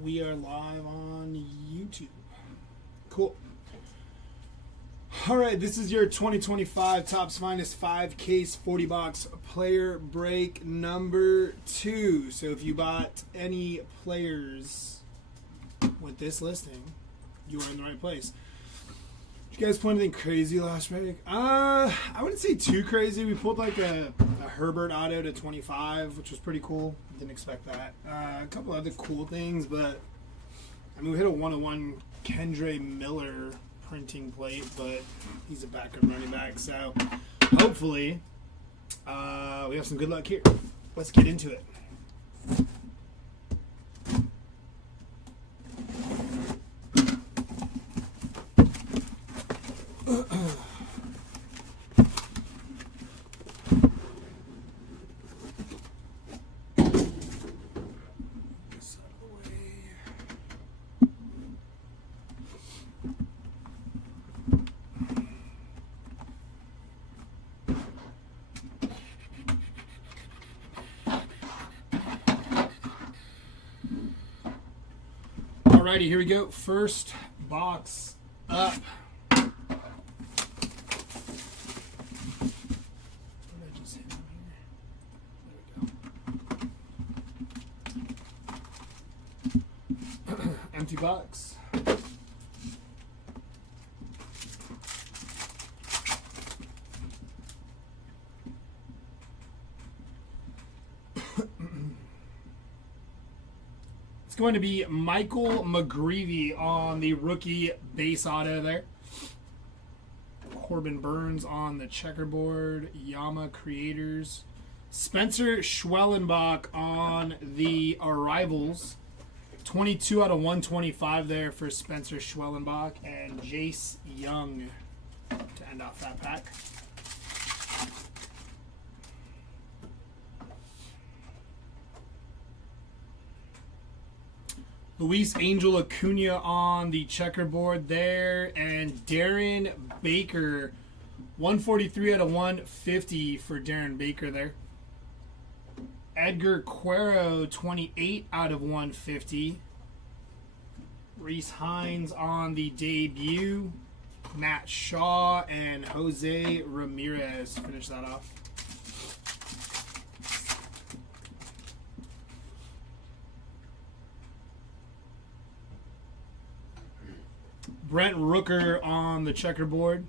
We are live on YouTube. Cool. All right, this is your 2025 Topps Finest 5-case 40-box player break number 2. So if you bought any players with this listing, you are in the right place. Did you guys pull anything crazy last break? I wouldn't say too crazy. We pulled like a Herbert auto to 25, which was pretty cool. Didn't expect that. A couple other cool things, but I mean, we hit a 101 Kendre Miller printing plate, but he's a backup running back, so hopefully we have some good luck here. Let's get into it. Alrighty, here we go. First box up. What did I just hit on here? There we go. Empty box. It's going to be Michael McGreevy on the rookie base auto there. Corbin Burns on the checkerboard. Yama Creators. Spencer Schwellenbach on the arrivals. 22 out of 125 there for Spencer Schwellenbach. And Jace Young to end off that pack. Luis Angel Acuna on the checkerboard there. And Darren Baker, 143 out of 150 for Darren Baker there. Edgar Cuero, 28 out of 150. Reese Hines on the debut. Matt Shaw and Jose Ramirez finish that off. Brent Rooker on the checkerboard.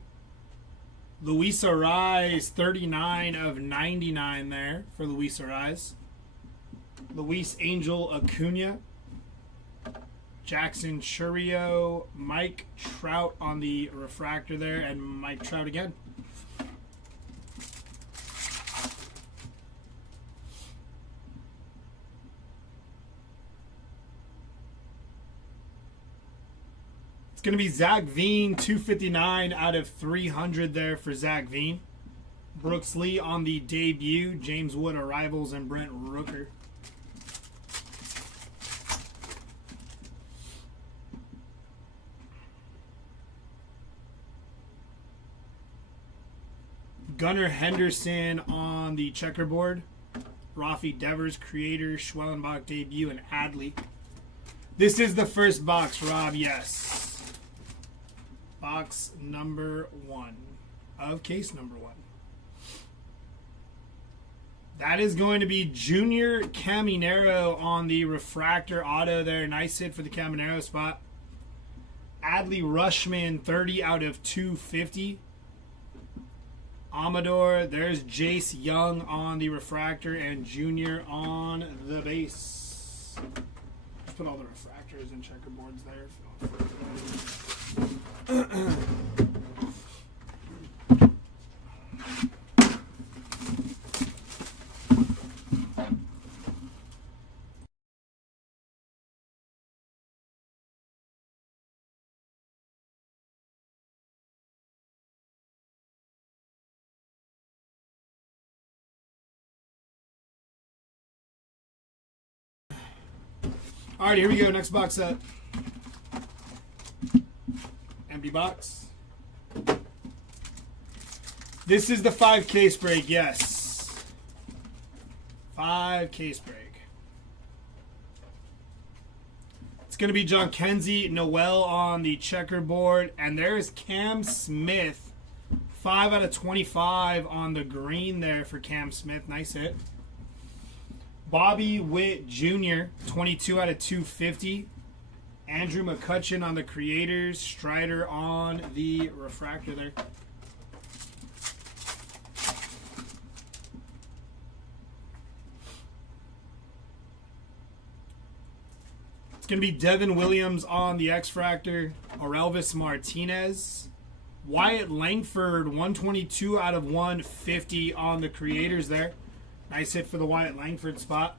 Luis Ariz, 39 of 99 there for Luis Ariz. Luis Angel Acuna. Jackson Churio. Mike Trout on the refractor there, and Mike Trout again. Going to be Zach Veen, 259 out of 300 there for Zach Veen. Brooks Lee on the debut. James Wood arrivals and Brent Rooker. Gunnar Henderson on the checkerboard. Rafi Devers, creator, Schwellenbach debut, and Adley. This is the first box, Rob, yes. Box number 1 of case number 1. That is going to be Junior Caminero on the refractor auto there. Nice hit for the Caminero spot. Adley Rushman, 30 out of 250. Amador, there's Jace Young on the refractor and Junior on the base. Just put all the refractors and checkerboards there. All right, here we go. Next box set. Empty box. This is the 5-case break, yes. 5-case break. It's going to be John Kenzie Noel on the checkerboard. And there's Cam Smith. 5 out of 25 on the green there for Cam Smith. Nice hit. Bobby Witt Jr. 22 out of 250. Andrew McCutcheon on the creators. Strider on the refractor there. It's going to be Devin Williams on the X-Fractor. Orelvis Martinez. Wyatt Langford, 122 out of 150 on the creators there. Nice hit for the Wyatt Langford spot.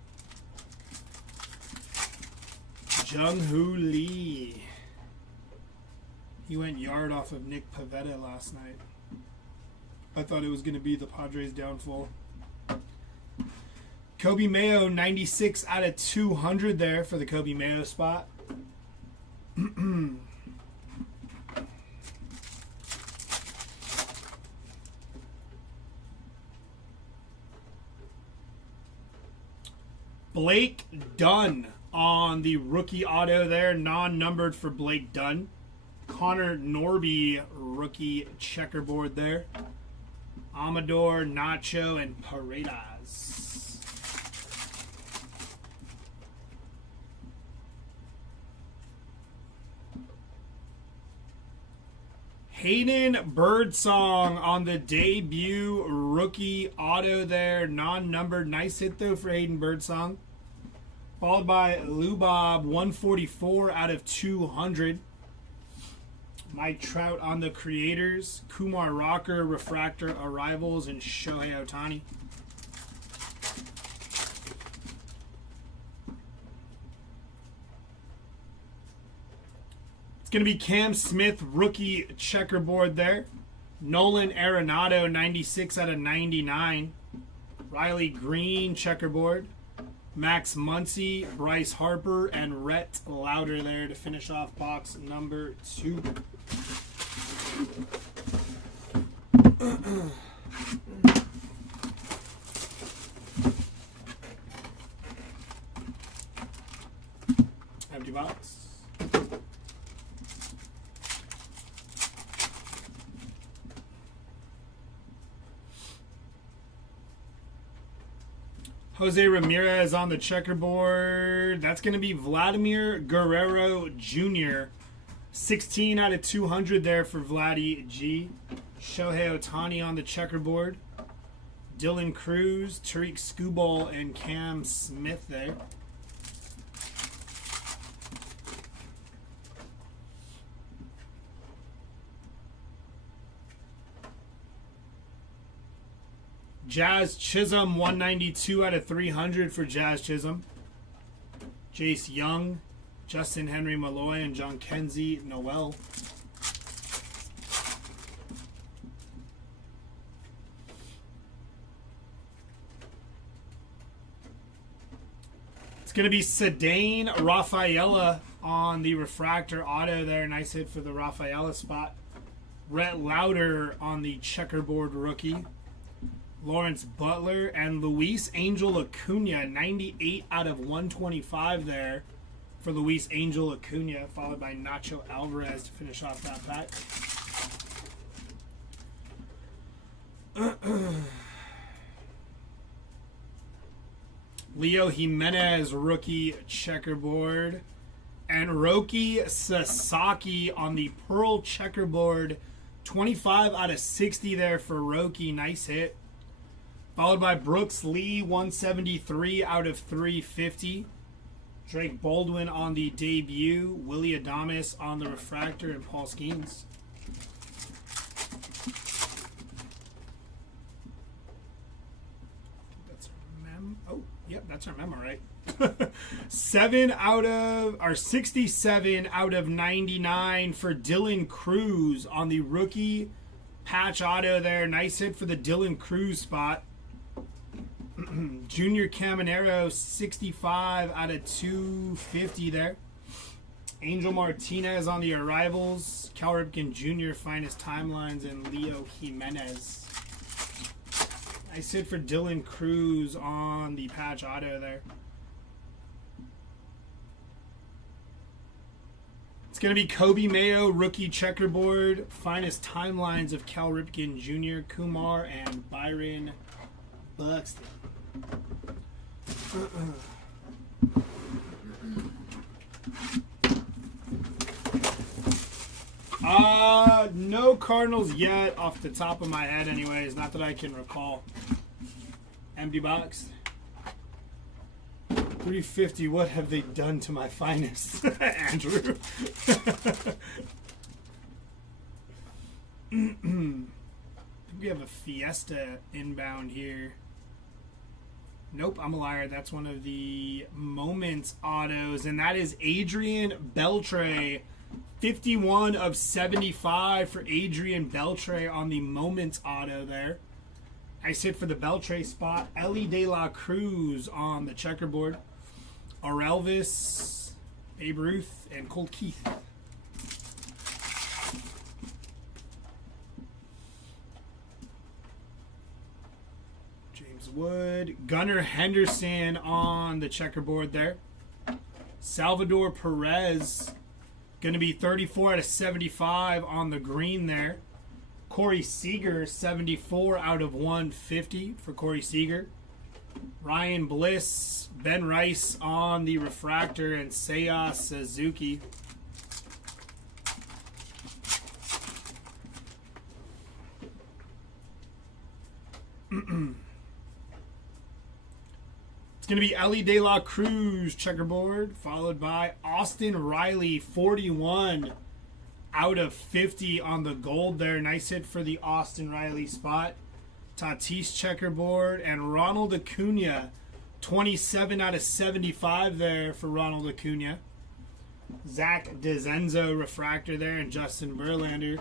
Jung-Hoo Lee. He went yard off of Nick Pivetta last night. I thought it was going to be the Padres' downfall. Kobe Mayo, 96 out of 200 there for the Kobe Mayo spot. Blake Dunn on the rookie auto there. Non-numbered for Blake Dunn. Connor Norby rookie checkerboard there. Amador, Nacho, and Paredes. Hayden Birdsong on the debut rookie auto there. Non-numbered. Nice hit, though, for Hayden Birdsong. Followed by Lubob, 144 out of 200. Mike Trout on the creators. Kumar Rocker, refractor arrivals, and Shohei Ohtani. Going to be Cam Smith rookie checkerboard there. Nolan Arenado 96 out of 99. Riley Green checkerboard. Max Muncy, Bryce Harper, and Rhett Lauder there to finish off box number 2. Empty box. Jose Ramirez on the checkerboard. That's going to be Vladimir Guerrero Jr. 16 out of 200 there for Vladdy G. Shohei Ohtani on the checkerboard. Dylan Cruz, Tariq Skubal, and Cam Smith there. Jazz Chisholm, 192 out of 300 for Jazz Chisholm. Jace Young, Justin Henry Malloy, and John Kenzie Noel. It's going to be Cedane Rafaela on the refractor auto there. Nice hit for the Rafaela spot. Rhett Lauder on the checkerboard rookie. Lawrence Butler and Luis Angel Acuna, 98 out of 125 there for Luis Angel Acuna, followed by Nacho Alvarez to finish off that pack. Leo Jimenez, rookie checkerboard. And Roki Sasaki on the Pearl checkerboard, 25 out of 60 there for Roki. Nice hit. Followed by Brooks Lee, 173 out of 350. Drake Baldwin on the debut. Willie Adames on the refractor, and Paul Skeens. That's our mem. Oh, yep, that's our memo, right? 67 out of 99 for Dylan Cruz on the rookie patch auto there. Nice hit for the Dylan Cruz spot. Junior Caminero, 65 out of 250 there. Angel Martinez on the arrivals. Cal Ripken Jr. finest timelines, and Leo Jimenez. Nice hit for Dylan Cruz on the patch auto there. going to be Kobe Mayo, rookie checkerboard. Finest timelines of Cal Ripken Jr., Kumar, and Byron Buxton. No Cardinals yet, off the top of my head anyways. Not that I can recall. Empty box. 350, what have they done to my finest? Andrew. I think we have a Fiesta inbound here. Nope, I'm a liar. That's one of the Moments autos, and that is Adrian Beltre. 51 of 75 for Adrian Beltre on the Moments auto there. Nice hit for the Beltre spot. Ellie De La Cruz on the checkerboard. Elvis, Babe Ruth, and Colt Keith. James Wood. Gunnar Henderson on the checkerboard there. Salvador Perez. Going to be 34 out of 75 on the green there. Corey Seager, 74 out of 150 for Corey Seager. Ryan Bliss, Ben Rice on the refractor, and Seiya Suzuki. It's going to be Ellie De La Cruz checkerboard, followed by Austin Riley, 41 out of 50 on the gold there. Nice hit for the Austin Riley spot. Tatis checkerboard, and Ronald Acuna, 27 out of 75 there for Ronald Acuna. Zach DeZenzo refractor there, and Justin Verlander.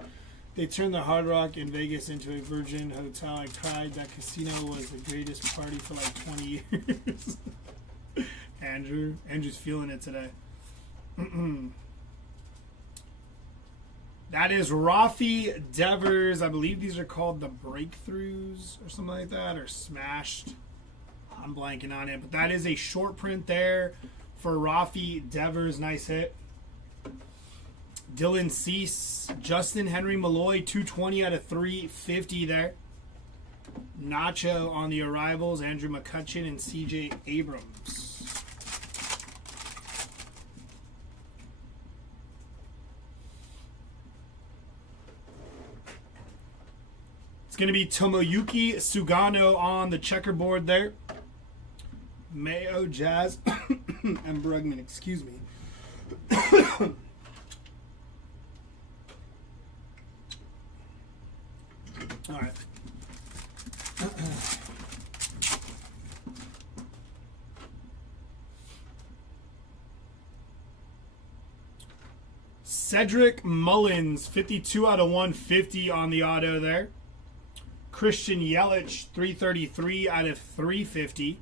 They turned the Hard Rock in Vegas into a Virgin Hotel. I cried. That casino was the greatest party for like 20 years. Andrew's feeling it today. That is Rafi Devers. I believe these are called the Breakthroughs or something like that, or Smashed. I'm blanking on it, but that is a short print there for Rafi Devers. Nice hit. Dylan Cease, Justin Henry Malloy, 220 out of 350 there. Nacho on the arrivals, Andrew McCutcheon and CJ Abrams. It's going to be Tomoyuki Sugano on the checkerboard there. Mayo, Jazz, and Bregman, excuse me. All right. Cedric Mullins, 52 out of 150 on the auto there. Christian Yelich, 333 out of 350.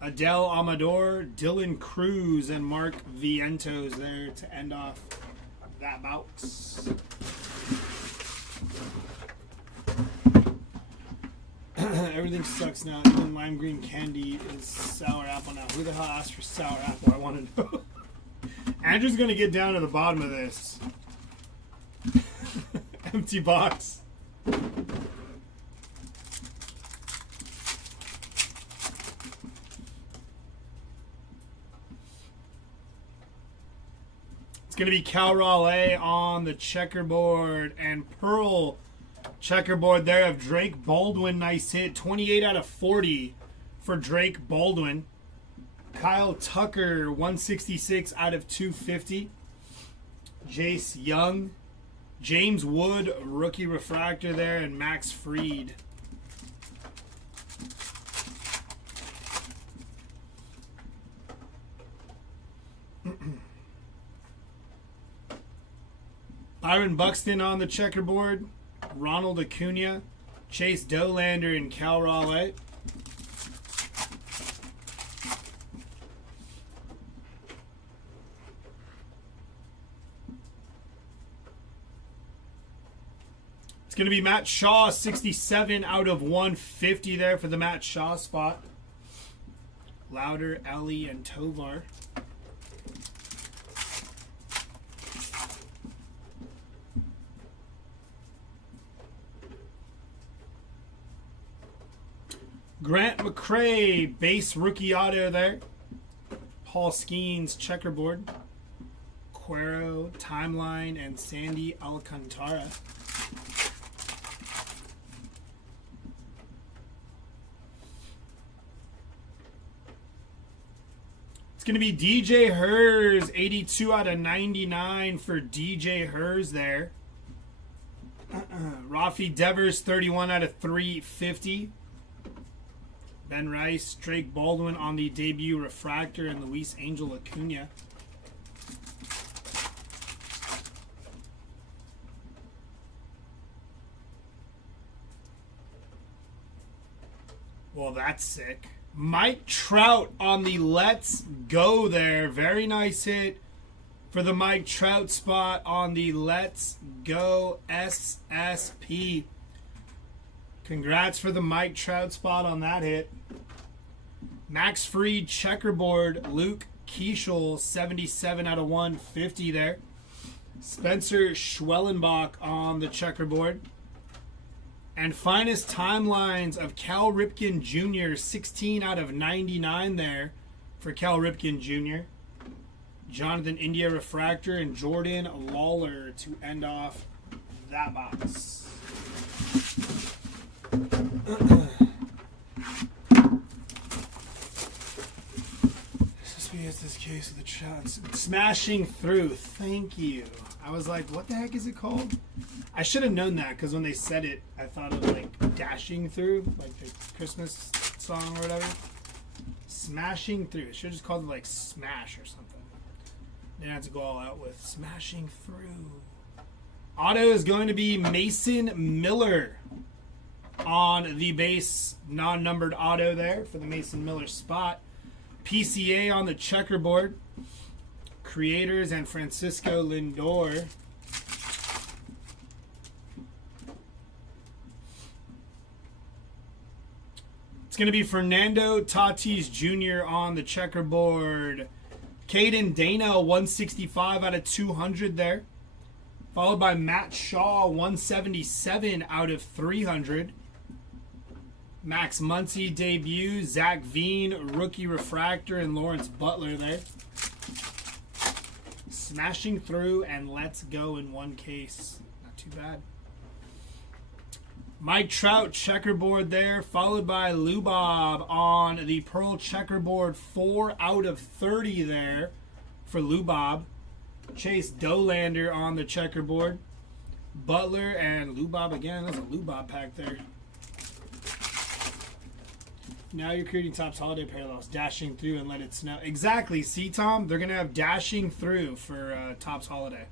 Adele Amador, Dylan Cruz, and Mark Vientos there to end off that box. Everything sucks now. Even lime green candy is sour apple now. Who the hell asked for sour apple? I want to know. Andrew's going to get down to the bottom of this. Empty box. It's going to be Cal Raleigh on the checkerboard, and Pearl checkerboard there of Drake Baldwin. Nice hit. 28 out of 40 for Drake Baldwin. Kyle Tucker, 166 out of 250. Jace Young. James Wood, rookie refractor there, and Max Fried. Byron Buxton on the checkerboard. Ronald Acuna, Chase Dolander, and Cal Raleigh. It's going to be Matt Shaw, 67 out of 150 there for the Matt Shaw spot. Louder, Ellie, and Tovar. Grant McCray, base rookie auto there. Paul Skeens, checkerboard. Cuero, Timeline, and Sandy Alcantara. It's going to be DJ Hers, 82 out of 99 for DJ Hers there. Rafi Devers, 31 out of 350. Ben Rice, Drake Baldwin on the debut refractor, and Luis Angel Acuna. Well, that's sick. Mike Trout on the Let's Go there. Very nice hit for the Mike Trout spot on the Let's Go SSP. Congrats for the Mike Trout spot on that hit. Max Fried checkerboard. Luke Keeschel, 77 out of 150 there. Spencer Schwellenbach on the checkerboard. And finest timelines of Cal Ripken Jr., 16 out of 99 there for Cal Ripken Jr. Jonathan India refractor and Jordan Lawler to end off that box. This case of the shots smashing through. Thank you. I was like, what the heck is it called? I should have known that, because when they said it, I thought of like dashing through, like the Christmas song or whatever. Smashing through. It should have just called it like Smash or something. Then I have to go all out with smashing through. Auto is going to be Mason Miller on the base non-numbered auto there for the Mason Miller spot. PCA on the checkerboard. Creators and Francisco Lindor. It's going to be Fernando Tatis Jr. on the checkerboard. Caden Dana, 165 out of 200 there. Followed by Matt Shaw, 177 out of 300. Max Muncy debut, Zach Veen, rookie refractor, and Lawrence Butler there. Smashing through, and let's go in one case. Not too bad. Mike Trout checkerboard there, followed by Lubob on the Pearl checkerboard, 4 out of 30 there for Lubob. Chase Dolander on the checkerboard. Butler and Lubob again. That's a Lubob pack there. Now you're creating Topps holiday parallels, dashing through and let it snow. Exactly. See, Tom? They're going to have dashing through for Topps holiday.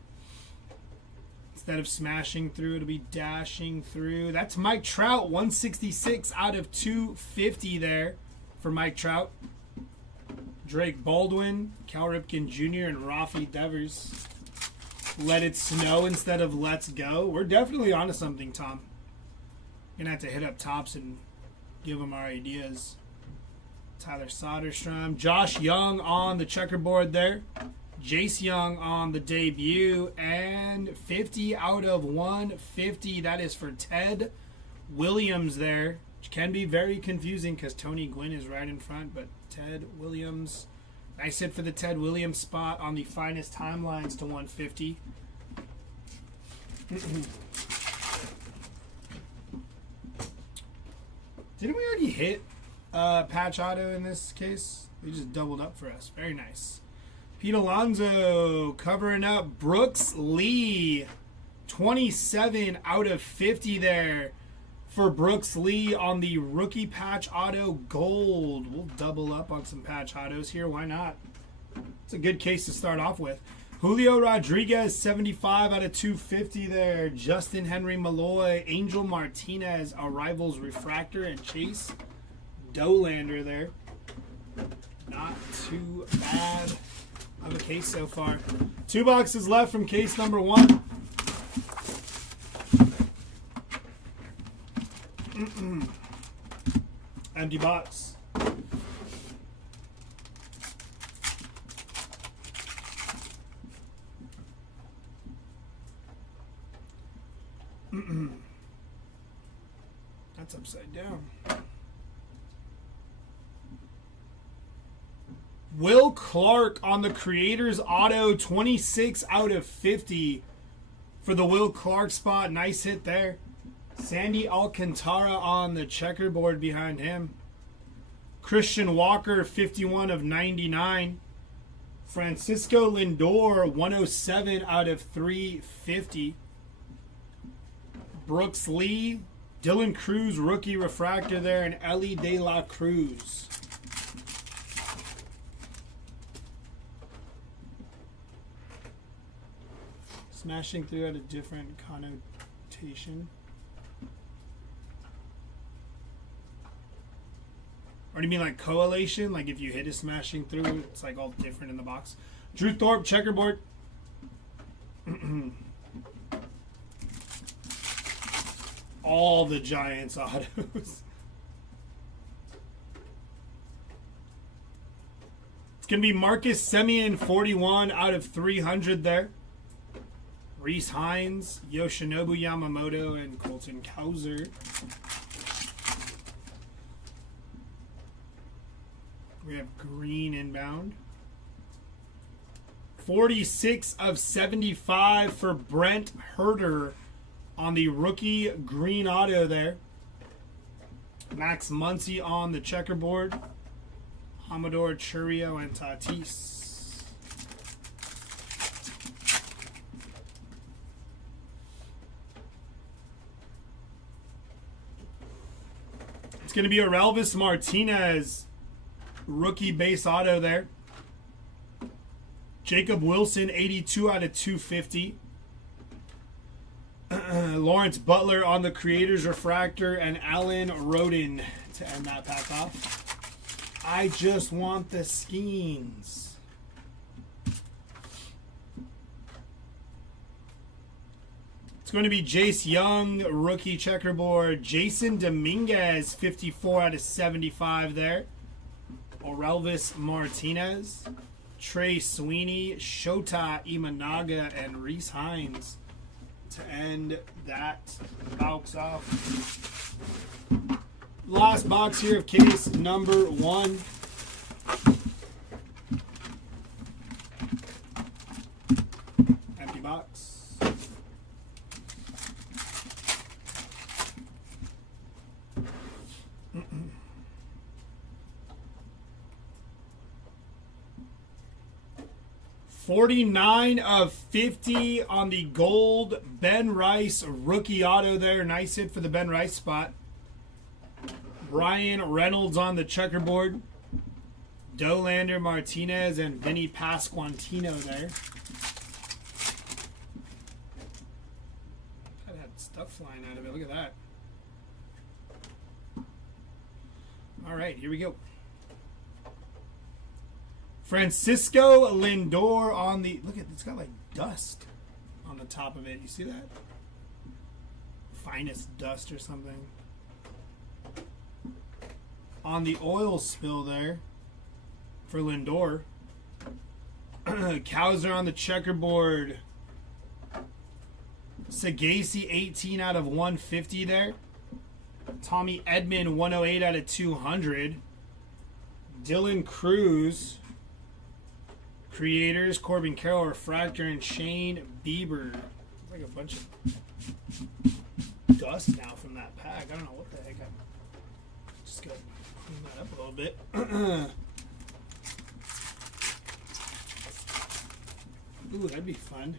Instead of smashing through, it'll be dashing through. That's Mike Trout, 166 out of 250 there for Mike Trout. Drake Baldwin, Cal Ripken Jr., and Rafi Devers. Let it snow instead of let's go. We're definitely onto something, Tom. Going to have to hit up Topps and give them our ideas. Tyler Soderstrom. Josh Young on the checkerboard there. Jace Young on the debut. And 50 out of 150. That is for Ted Williams there. Which can be very confusing because Tony Gwynn is right in front. But Ted Williams. Nice hit for the Ted Williams spot on the finest timelines to 150. Didn't we already hit patch auto in this case? We just doubled up for us. Very nice. Pete Alonso covering up Brooks Lee. 27 out of 50 there for Brooks Lee on the rookie patch auto gold. We'll double up on some patch autos here. Why not? It's a good case to start off with. Julio Rodriguez, 75 out of 250 there. Justin Henry Malloy, Angel Martinez, Arrivals Refractor, and Chase Dolander there. Not too bad of a case so far. 2 boxes left from case number 1. Empty box. That's upside down. Will Clark on the Creators Auto, 26 out of 50 for the Will Clark spot. Nice hit there. Sandy Alcantara on the checkerboard behind him. Christian Walker, 51 of 99. Francisco Lindor, 107 out of 350. Brooks Lee, Dylan Cruz, rookie refractor there, and Ellie De La Cruz. Smashing through had a different connotation. Or do you mean like correlation? Like if you hit a smashing through, it's like all different in the box. Drew Thorpe, checkerboard. All the Giants autos. It's going to be Marcus Semien, 41 out of 300 there. Reese Hines, Yoshinobu Yamamoto, and Colton Cowser. We have green inbound. 46 of 75 for Brent Herter on the rookie green auto there. Max Muncy on the checkerboard. Amador, Churio, and Tatis. It's going to be Orelvis Martinez, rookie base auto there. Jacob Wilson, 82 out of 250. Lawrence Butler on the Creators refractor, and Alan Roden to end that pack off. I just want the Skeens. It's going to be Jace Young, rookie checkerboard. Jason Dominguez, 54 out of 75 there. Orelvis Martinez. Trey Sweeney, Shota Imanaga, and Reese Hines to end that box off. Last box here of case number 1. Empty box. $49 of 50 on the gold Ben Rice rookie auto there. Nice hit for the Ben Rice spot. Brian Reynolds on the checkerboard. Dolander Martinez and Vinny Pasquantino there. That had stuff flying out of it. Look at that. All right, here we go. Francisco Lindor on the, look at, it's got like dust on the top of it. You see that? Finest dust or something. On the oil spill there for Lindor. Cowser on the checkerboard. Sagasi, 18 out of 150 there. Tommy Edman, 108 out of 200. Dylan Cruz. Creators, Corbin Carroll, refractor, and Shane Bieber. It's like a bunch of dust now from that pack. I don't know what the heck. I'm just going to clean that up a little bit. Ooh, that'd be fun.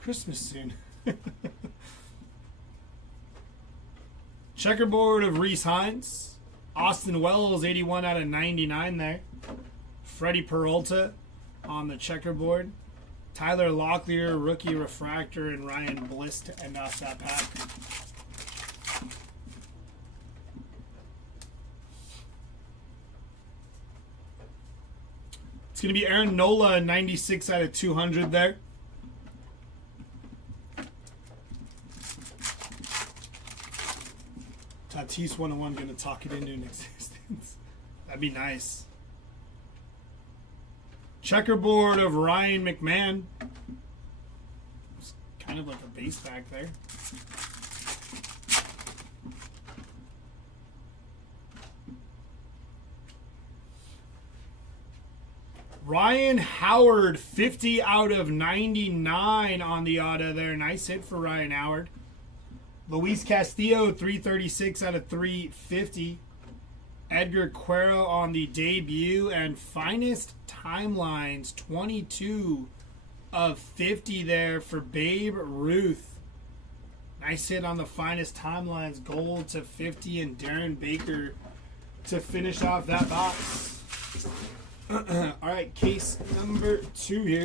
Christmas soon. Checkerboard of Reese Hines. Austin Wells, 81 out of 99 there. Freddie Peralta on the checkerboard. Tyler Locklear, rookie refractor, and Ryan Bliss to end off that pack. It's going to be Aaron Nola, 96 out of 200 there. Tatis 101 going to talk it into an existence. That'd be nice. Checkerboard of Ryan McMahon. It's kind of like a base pack there. Ryan Howard, 50 out of 99 on the auto there. Nice hit for Ryan Howard. Luis Castillo, 336 out of 350. Edgar Quero on the debut. And finest timelines, 22 of 50 there for Babe Ruth. Nice hit on the finest timelines. Gold to 50 and Darren Baker to finish off that box. All right, case number 2 here.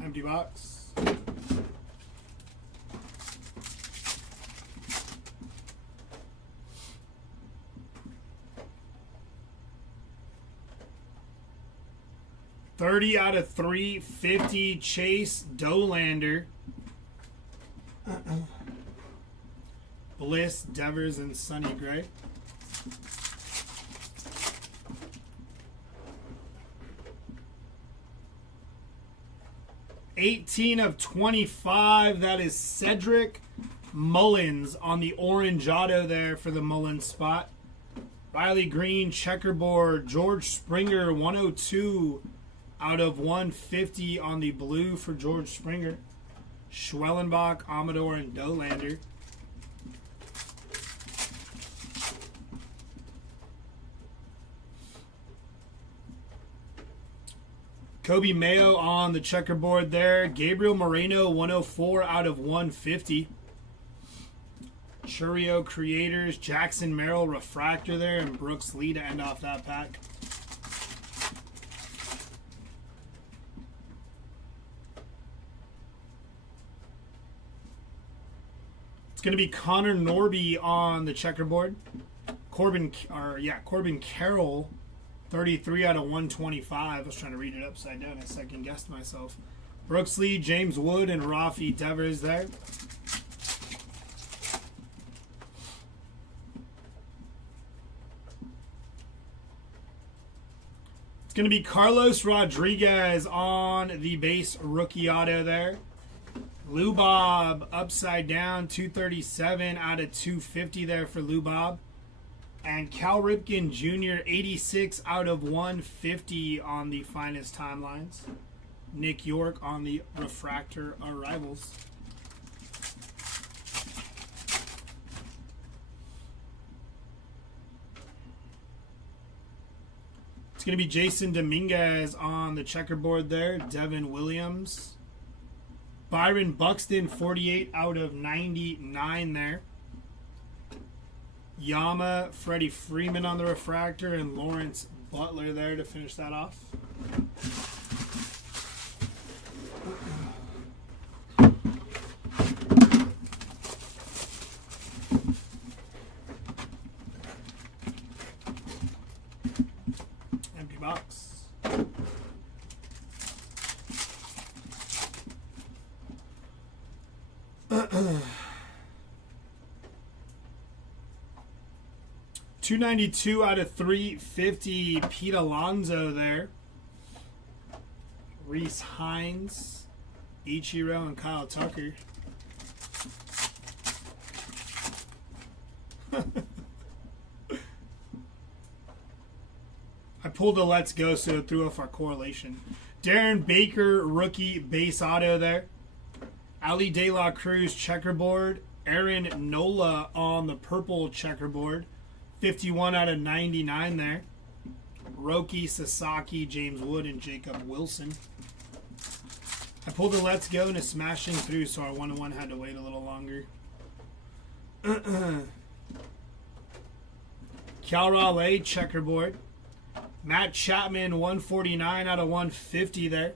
Empty box. $30 out of 350 Chase Dolander. Bliss, Devers, and Sonny Gray. $18 of 25. That is Cedric Mullins on the orange auto there for the Mullins spot. Riley Green, checkerboard. George Springer, 102 out of 150 on the blue for George Springer. Schwellenbach, Amador, and Dolander. Kobe Mayo on the checkerboard there. Gabriel Moreno, 104 out of 150. Churio Creators, Jackson Merrill refractor there, and Brooks Lee to end off that pack. It's going to be Connor Norby on the checkerboard. Corbin Carroll, 33 out of 125. I was trying to read it upside down. I second guessed myself. Brooks Lee, James Wood, and Rafi Devers there. It's going to be Carlos Rodriguez on the base rookie auto there. Lou Bob, upside down, 237 out of 250 there for Lou Bob. And Cal Ripken Jr., 86 out of 150 on the finest timelines. Nick York on the refractor arrivals. It's going to be Jason Dominguez on the checkerboard there. Devin Williams. Byron Buxton, 48 out of 99 there. Yama, Freddie Freeman on the refractor, and Lawrence Butler there to finish that off. Empty box. $292 out of 350, Pete Alonso there. Reese Hines, Ichiro, and Kyle Tucker. I pulled a Let's Go, so it threw off our correlation. Darren Baker, rookie base auto there. Ali De La Cruz, checkerboard. Aaron Nola on the purple checkerboard. 51 out of 99 there. Roki Sasaki, James Wood, and Jacob Wilson. I pulled the Let's Go and it's smashing through, so our 1-1 had to wait a little longer. Cal Raleigh, checkerboard. Matt Chapman, 149 out of 150 there.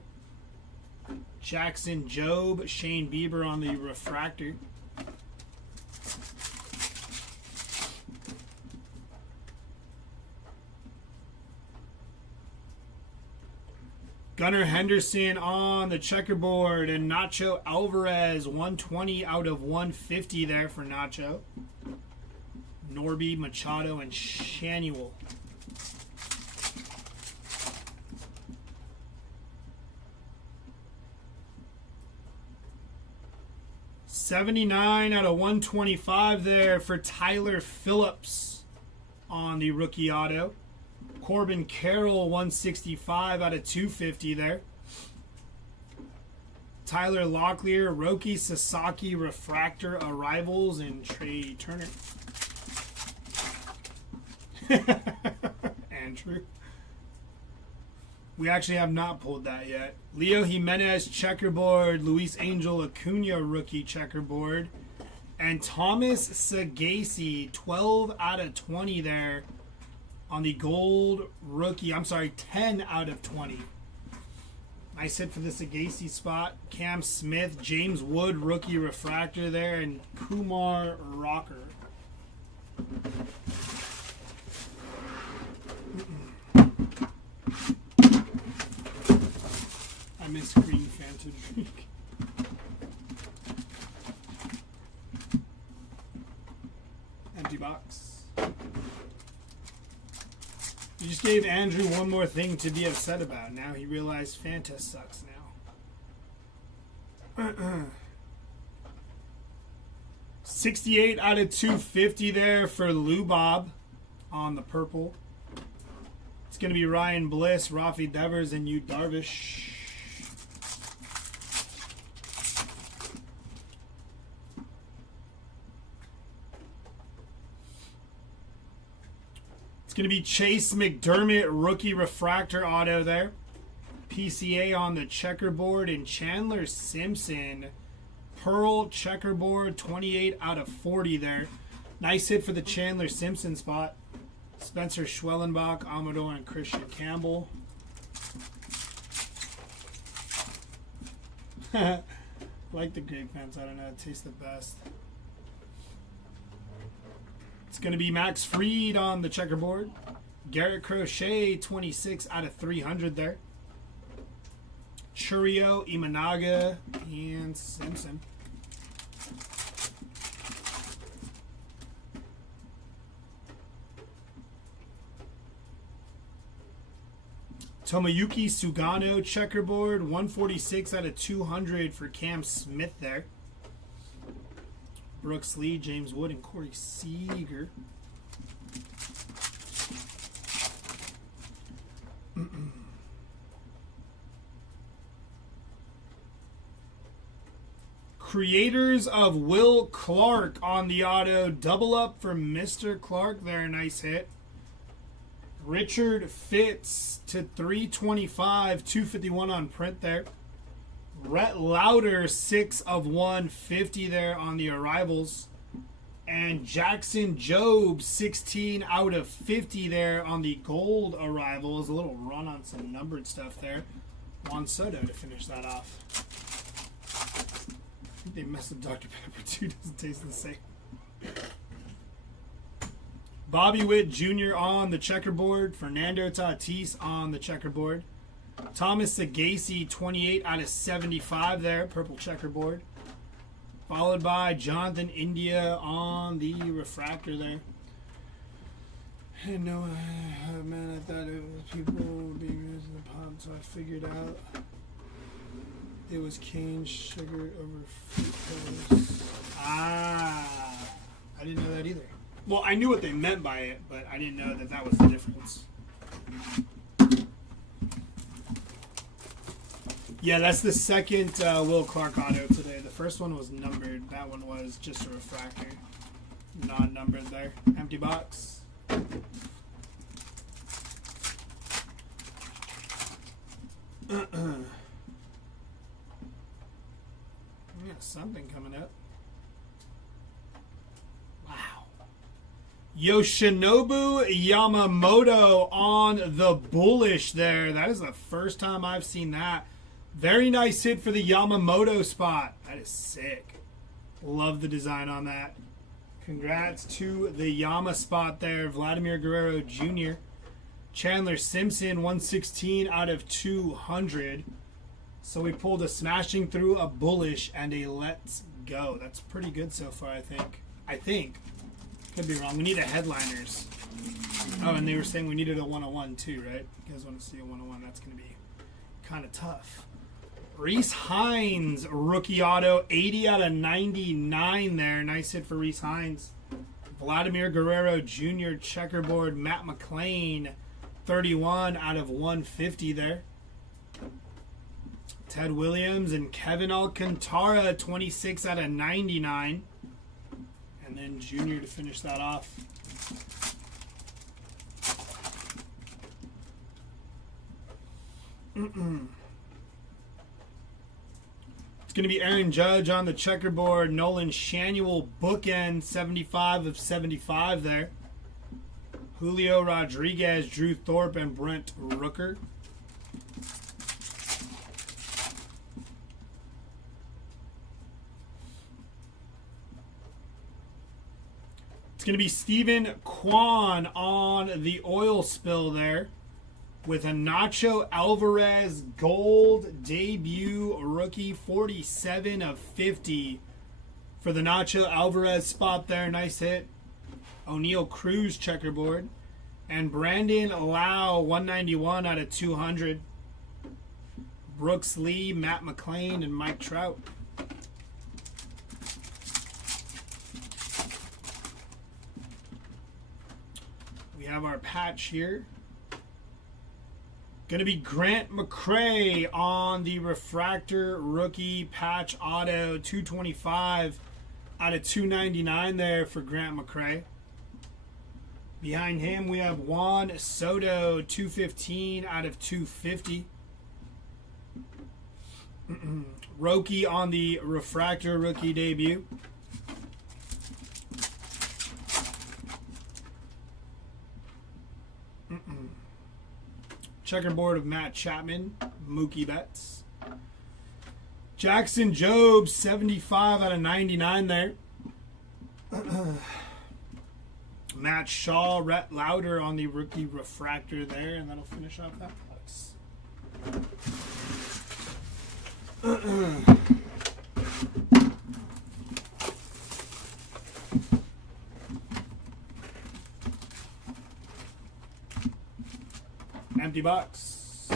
Jackson Jobe, Shane Bieber on the refractor. Gunnar Henderson on the checkerboard. And Nacho Alvarez, 120 out of 150 there for Nacho. Norby, Machado, and Shanuel. $79 out of 125 there for Tyler Phillips on the rookie auto. Corbin Carroll, 165 out of 250 there. Tyler Locklear, Roki Sasaki Refractor Arrivals, and Trey Turner. Andrew. We actually have not pulled that yet. Leo Jimenez checkerboard, Luis Angel Acuna rookie checkerboard, and Thomas Sagasi 12 out of 20 there on the gold rookie. I'm sorry, 10 out of 20. Nice hit for the Sagasi spot. Cam Smith, James Wood rookie refractor there, and Kumar Rocker. I miss green Fanta drink. Empty box. You just gave Andrew one more thing to be upset about. Now he realized Fanta sucks now. 68 out of 250 there for Lou Bob on the purple. It's going to be Ryan Bliss, Rafi Devers, and Yu Darvish. It's going to be Chase McDermott, rookie refractor auto there. PCA on the checkerboard, and Chandler Simpson, Pearl checkerboard, 28 out of 40 there. Nice hit for the Chandler Simpson spot. Spencer Schwellenbach, Amador, and Christian Campbell. Like the grape fans, I don't know, it tastes the best. It's going to be Max Fried on the checkerboard. Garrett Crochet, 26 out of 300 there. Churio, Imanaga, and Simpson. Tomoyuki Sugano checkerboard, 146 out of 200 for Cam Smith there. Brooks Lee, James Wood, and Corey Seager. Creators of Will Clark on the auto. Double up for Mr. Clark there. Nice hit. Richard Fitz to 325. 251 on print there. Rhett Lauder, 6 of 150 there on the arrivals. And Jackson Jobe, 16 out of 50 there on the gold arrivals. A little run on some numbered stuff there. Juan Soto to finish that off. I think they messed up Dr. Pepper too. Doesn't taste the same. Bobby Witt Jr. on the checkerboard. Fernando Tatis on the checkerboard. Thomas Sagasi, 28 out of 75 there, purple checkerboard. Followed by Jonathan India on the refractor there. And no, man, I thought it was people would be using the pump, so I figured out it was cane sugar over fructose. Ah, I didn't know that either. Well, I knew what they meant by it, but I didn't know that that was the difference. Yeah, that's the second Will Clark auto today. The first one was numbered. That one was just a refractor. Non-numbered there. Empty box. Yeah, something coming up. Wow. Yoshinobu Yamamoto on the bullish there. That is the first time I've seen that. Very nice hit for the Yamamoto spot. That is sick. Love the design on that. Congrats to the Yama spot there. Vladimir Guerrero Jr. Chandler Simpson, 116 out of 200. So we pulled a smashing through, a bullish, and a let's go. That's pretty good so far, I think. Could be wrong. We need a headliners. Oh, and they were saying we needed a 101 too, right? You guys want to see a 101? That's going to be kind of tough. Reese Hines, rookie auto, 80 out of 99 there. Nice hit for Reese Hines. Vladimir Guerrero Jr. checkerboard. Matt McClain, 31 out of 150 there. Ted Williams and Kevin Alcantara, 26 out of 99. And then Junior to finish that off. It's going to be Aaron Judge on the checkerboard. Nolan Shanuel bookend, 75 of 75 there. Julio Rodriguez, Drew Thorpe, and Brent Rooker. It's going to be Steven Kwan on the oil spill there, with a Nacho Alvarez gold debut rookie, 47 of 50 for the Nacho Alvarez spot there. Nice hit. O'Neal Cruz checkerboard. And Brandon Lau, 191 out of 200. Brooks Lee, Matt McClain, and Mike Trout. We have our patch here. Going to be Grant McCray on the refractor rookie patch auto, 225 out of 299 there for Grant McCray. Behind him we have Juan Soto, 215 out of 250. Roki on the refractor rookie debut. Checkerboard of Matt Chapman, Mookie Betts. Jackson Jobe, 75 out of 99 there. Matt Shaw, Rhett Lauder on the rookie refractor there, and that'll finish off that box. Empty box.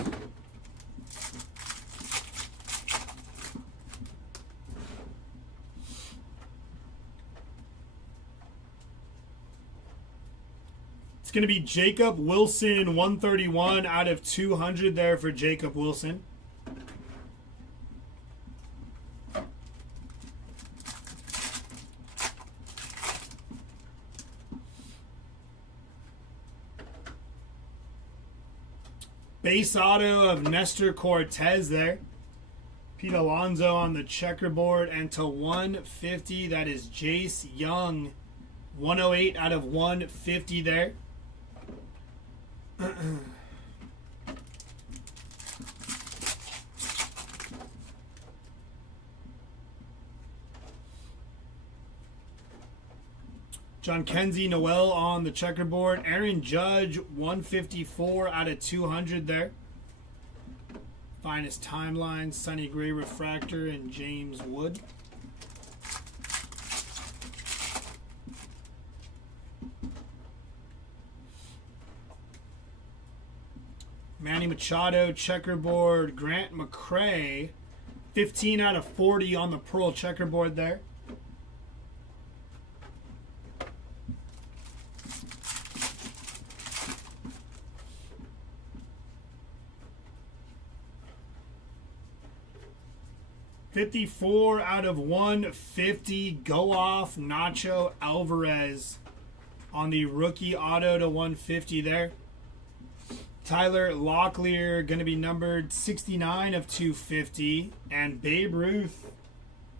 It's going to be Jacob Wilson, 131 out of 200 there for Jacob Wilson. Base auto of Nestor Cortez there. Pete Alonso on the checkerboard. And to 150, that is Jace Young. 108 out of 150 there. John Kenzie Noel on the checkerboard. Aaron Judge, 154 out of 200 there. Finest Timeline, Sonny Gray refractor, and James Wood. Manny Machado, checkerboard. Grant McCray, 15 out of 40 on the Pearl checkerboard there. $54 out of 150. Go off Nacho Alvarez on the rookie auto to 150 there. Tyler Locklear going to be numbered 69 of 250. And Babe Ruth,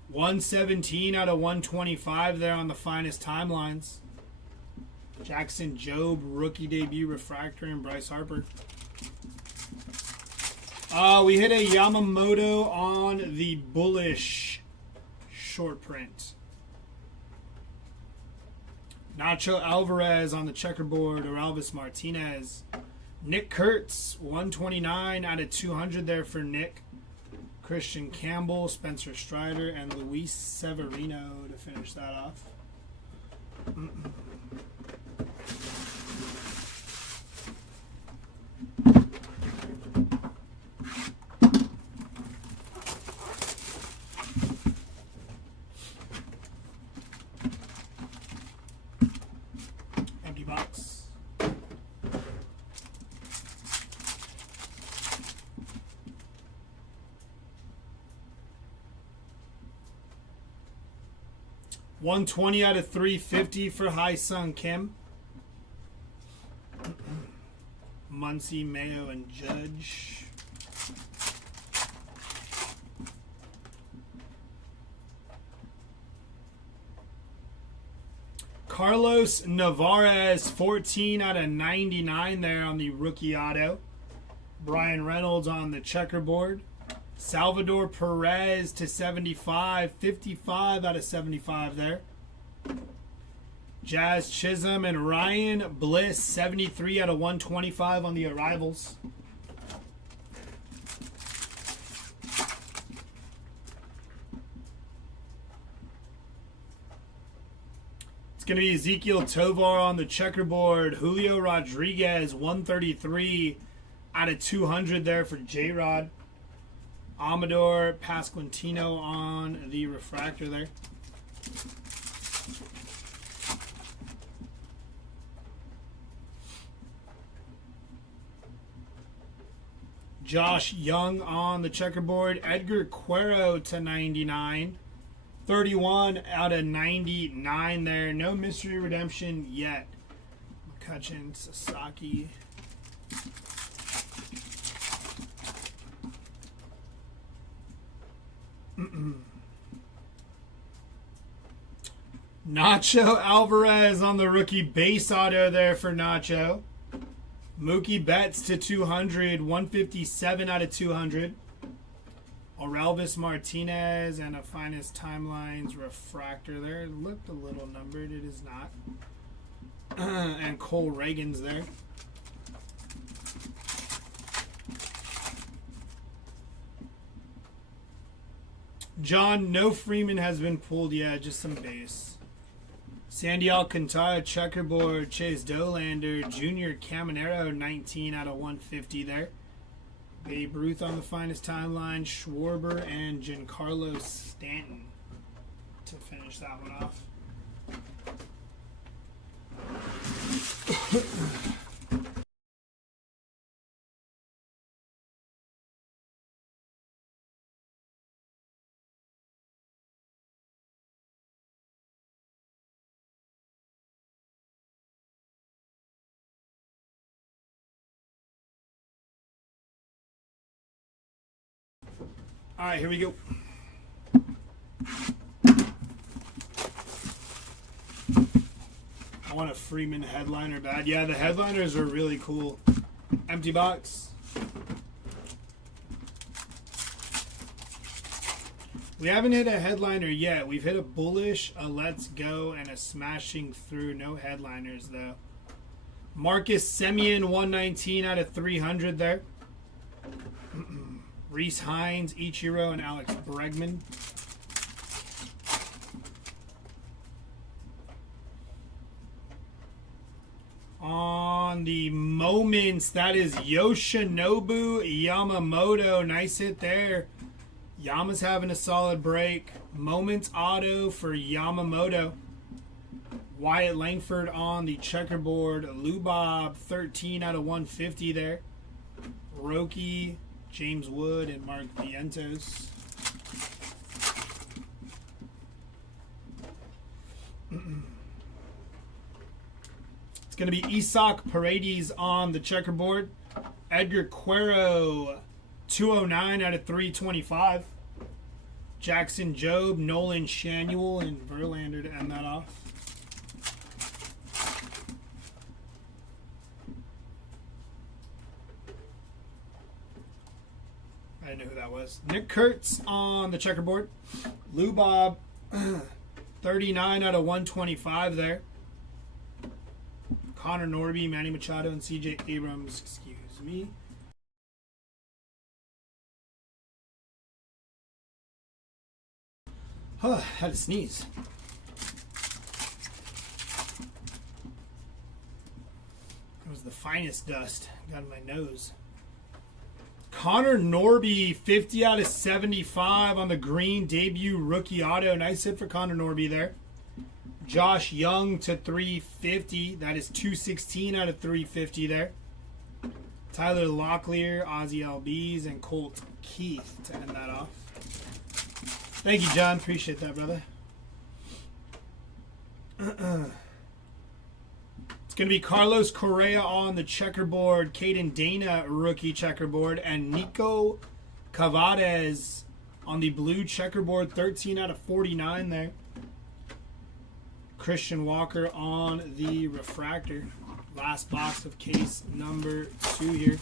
117 out of 125 there on the Finest Timelines. Jackson Jobe, rookie debut refractor, and Bryce Harper. We hit a Yamamoto on the bullish short print. Nacho Alvarez on the checkerboard, or Elvis Martinez. Nick Kurtz, 129 out of 200 there for Nick. Christian Campbell, Spencer Strider, and Luis Severino to finish that off. Empty box. $120 out of 350 for Hai Sung Kim. Muncie, Mayo, and Judge. Carlos Navarez, 14 out of 99 there on the rookie auto. Brian Reynolds on the checkerboard. Salvador Perez to 75, 55 out of 75 there. Jazz Chisholm and Ryan Bliss, 73 out of 125 on the arrivals. It's going to be Ezekiel Tovar on the checkerboard. Julio Rodriguez, 133 out of 200 there for J-Rod. Amador Pasquantino on the refractor there. Josh Young on the checkerboard. Edgar Cuero to 99. 31 out of 99 there. No mystery redemption yet. McCutcheon, Sasaki. Nacho Alvarez on the rookie base auto there for Nacho. Mookie Betts to 200, 157 out of 200. Orelvis Martinez and a Finest Timelines refractor there. It looked a little numbered. It is not. And Cole Reagan's there. John, no Freeman has been pulled yet, just some base. Sandy Alcantara, checkerboard, Chase Dolander, Junior Caminero, 19 out of 150 there. Babe Ruth on the Finest Timeline, Schwarber, and Giancarlo Stanton to finish that one off. All right, here we go. I want a Freeman headliner bad. Yeah, the headliners are really cool. Empty box. We haven't hit a headliner yet. We've hit a bullish, a let's go, and a smashing through. No headliners, though. Marcus Semien, 119 out of 300 there. Reese Hines, Ichiro, and Alex Bregman. On the Moments, that is Yoshinobu Yamamoto. Nice hit there. Yama's having a solid break. Moments auto for Yamamoto. Wyatt Langford on the checkerboard. Lubob, 13 out of 150 there. Roki, James Wood, and Mark Vientos. It's going to be Isak Paredes on the checkerboard. Edgar Cuero, 209 out of 325. Jackson Jobe, Nolan Shanuel, and Verlander to end that off. I didn't know who that was. Nick Kurtz on the checkerboard. Lou Bob, 39 out of 125 there. Connor Norby, Manny Machado, and CJ Abrams, excuse Excuse me. Huh, had to sneeze. It was the finest dust. Got in my nose. Connor Norby, 50 out of 75 on the green debut rookie auto. Nice hit for Connor Norby there. Josh Young to 350. That is 216 out of 350 there. Tyler Locklear, Ozzy LBs, and Colt Keith to end that off. Thank you, John. Appreciate that, brother. It's going to be Carlos Correa on the checkerboard, Caden Dana rookie checkerboard, and Nico Cavades on the blue checkerboard, 13 out of 49 there. Christian Walker on the refractor. Last box of case number 2 here.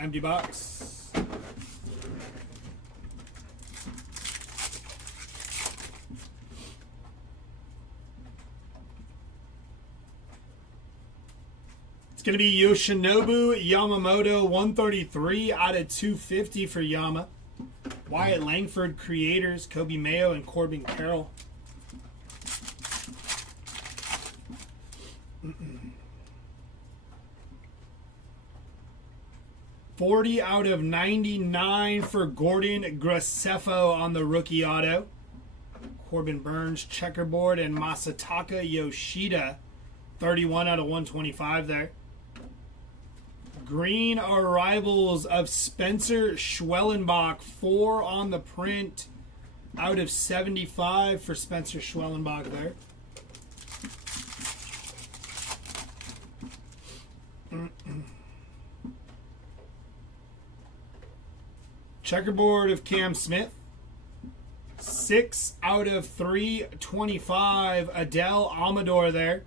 Empty box. It's going to be Yoshinobu Yamamoto, 133 out of 250 for Yama. Wyatt Langford creators, Kobe Mayo and Corbin Carroll. 40 out of 99 for Gordon Graceffo on the rookie auto. Corbin Burns checkerboard and Masataka Yoshida, 31 out of 125 there. Green arrivals of Spencer Schwellenbach, 4 on the print out of 75 for Spencer Schwellenbach there. Checkerboard of Cam Smith, 6 out of 325. Adele Amador there.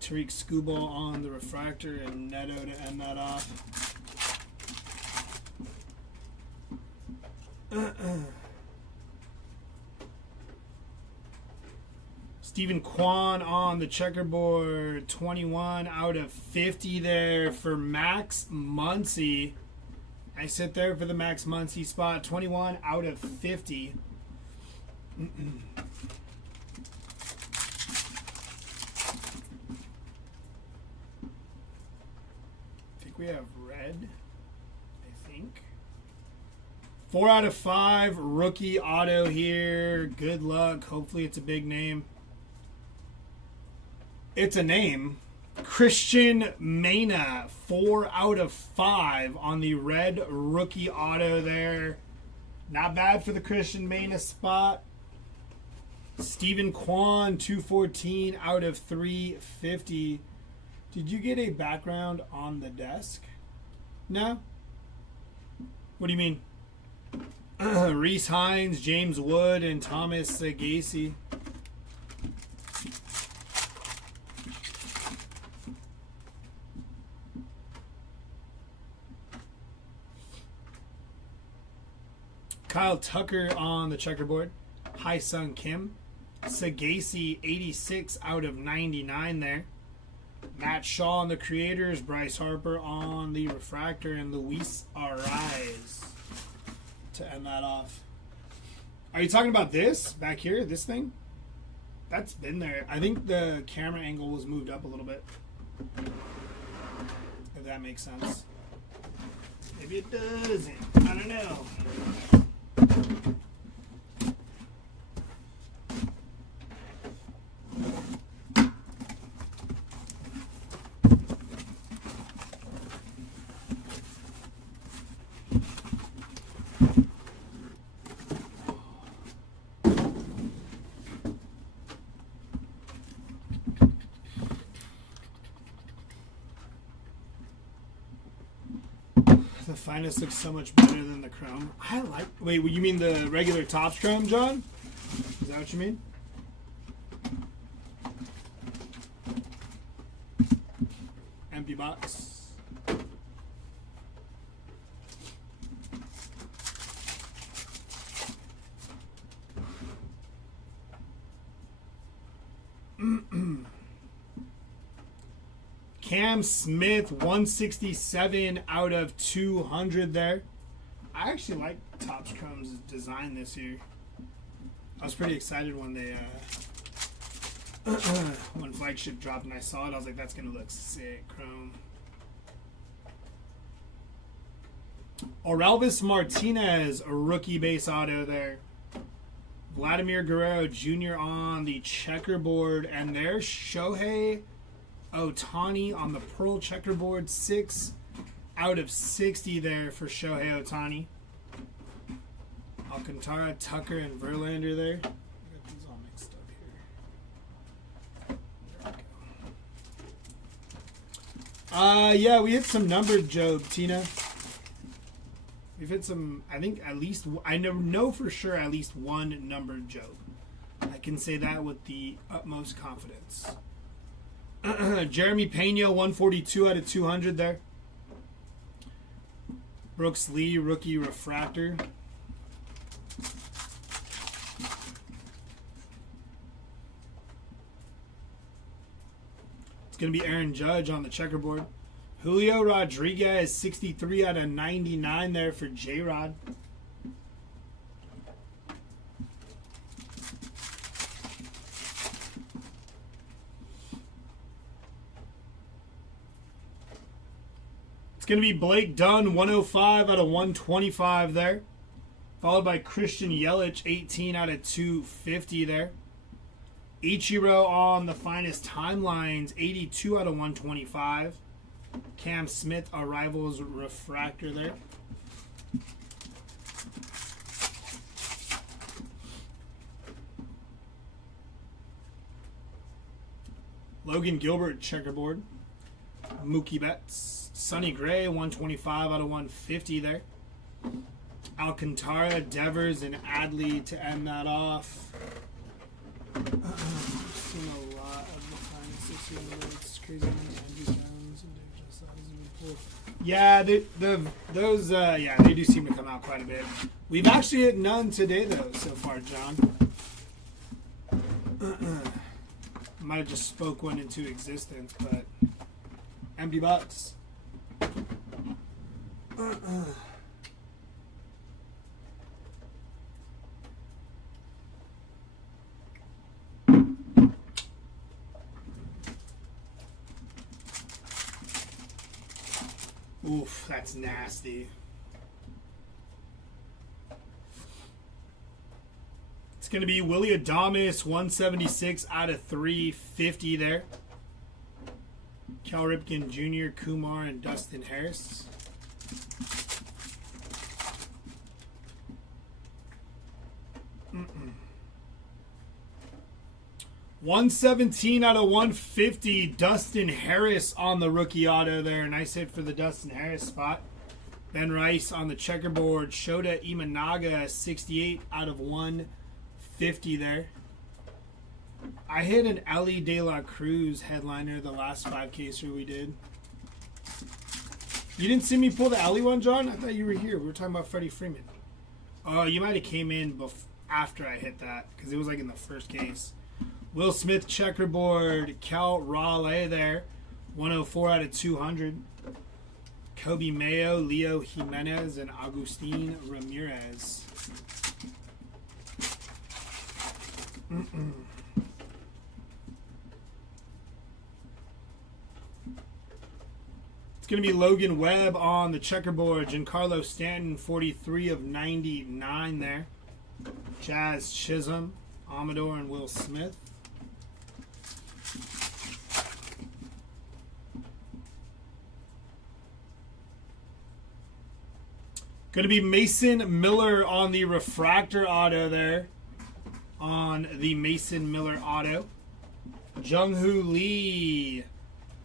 Tariq Skubal on the refractor and Neto to end that off. Stephen Kwan on the checkerboard, 21 out of 50 there for Max Muncy. I sit there for the Max Muncy spot, 21 out of 50. We have red, I think. 4 out of 5 rookie auto here. Good luck. Hopefully it's a big name. It's a name. Christian Mena, 4 out of 5 on the red rookie auto there. Not bad for the Christian Mena spot. Stephen Kwan, 214 out of 350. Did you get a background on the desk? No? What do you mean? Reese Hines, James Wood, and Thomas Gacy. Kyle Tucker on the checkerboard. Hai Sung Kim. Sagasi, 86 out of 99 there. Matt Shaw on the creators, Bryce Harper on the refractor, and Luis Arraez to end that off. Are you talking about this back here, this thing? That's been there. I think the camera angle was moved up a little bit. If that makes sense. Maybe it doesn't. I don't know. The finest looks so much better than the chrome. I like. Wait, you mean the regular Topps chrome, John? Is that what you mean? Empty box. Cam Smith, 167 out of 200 there. I actually like Topps Chrome's design this year. I was pretty excited when they when Flagship dropped and I saw it. I was like, that's gonna look sick, Chrome. Orelvis Martinez, a rookie base auto there. Vladimir Guerrero Jr. on the checkerboard, and there's Shohei Ohtani on the pearl checkerboard, 6 out of 60 there for Shohei Ohtani. Alcantara, Tucker, and Verlander there. I got these all mixed up here. There we go. Yeah, we hit some numbered Job, Tina. We've hit some, I think at least, I know for sure at least one numbered Job. I can say that with the utmost confidence. Jeremy Pena, 142 out of 200 there. Brooks Lee, rookie refractor. It's going to be Aaron Judge on the checkerboard. Julio Rodriguez, 63 out of 99 there for J-Rod. It's going to be Blake Dunn, 105 out of 125 there. Followed by Christian Yelich, 18 out of 250 there. Ichiro on the finest timelines, 82 out of 125. Cam Smith, our Rivals refractor there. Logan Gilbert, checkerboard. Mookie Betts. Sonny Gray, 125 out of 150 there. Alcantara, Devers, and Adley to end that off. I've seen a lot of the finest this year. It's crazy. Yeah, they do seem to come out quite a bit. We've actually hit none today, though, so far, John. Might have just spoke one into existence, but empty box. Oof, that's nasty. It's going to be Willie Adames, 176 out of 350 there. Cal Ripken Jr., Kumar, and Dustin Harris. Mm-mm. 117 out of 150, Dustin Harris on the rookie auto there. Nice hit for the Dustin Harris spot. Ben Rice on the checkerboard. Shota Imanaga, 68 out of 150 there. I hit an Ellie De La Cruz headliner the last 5Ks we did. You didn't see me pull the Ellie one, John? I thought you were here. We were talking about Freddie Freeman. Oh, you might have came in after I hit that because it was like in the first case. Will Smith checkerboard, Cal Raleigh there, 104 out of 200. Kobe Mayo, Leo Jimenez, and Agustin Ramirez. It's going to be Logan Webb on the checkerboard. Giancarlo Stanton, 43 of 99 there. Jazz Chisholm, Amador, and Will Smith. Going to be Mason Miller on the refractor auto there. On the Mason Miller auto. Jung-Hoo Lee.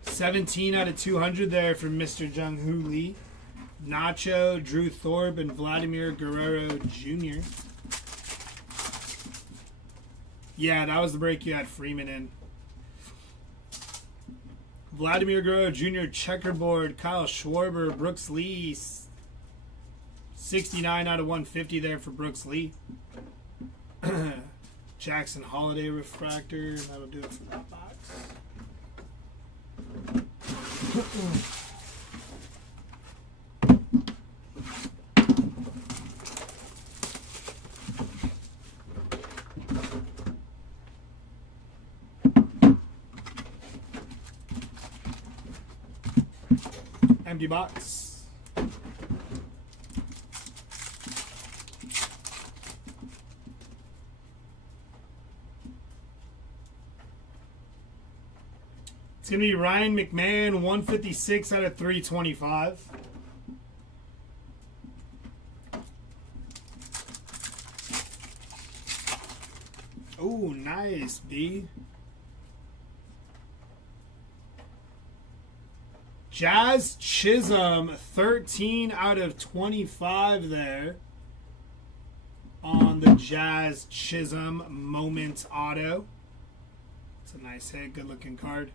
17 out of 200 there for Mr. Jung-Hoo Lee. Nacho, Drew Thorpe, and Vladimir Guerrero Jr. Yeah, that was the break you had Freeman in. Vladimir Guerrero Jr. checkerboard. Kyle Schwarber, Brooks Lee. 69 out of 150 there for Brooks Lee. Jackson Holiday refractor. That'll do it for that box. Empty box. It's going to be Ryan McMahon, 156 out of 325. Oh, nice, B. Jazz Chisholm, 13 out of 25 there on the Jazz Chisholm Moments Auto. It's a nice hit, good looking card.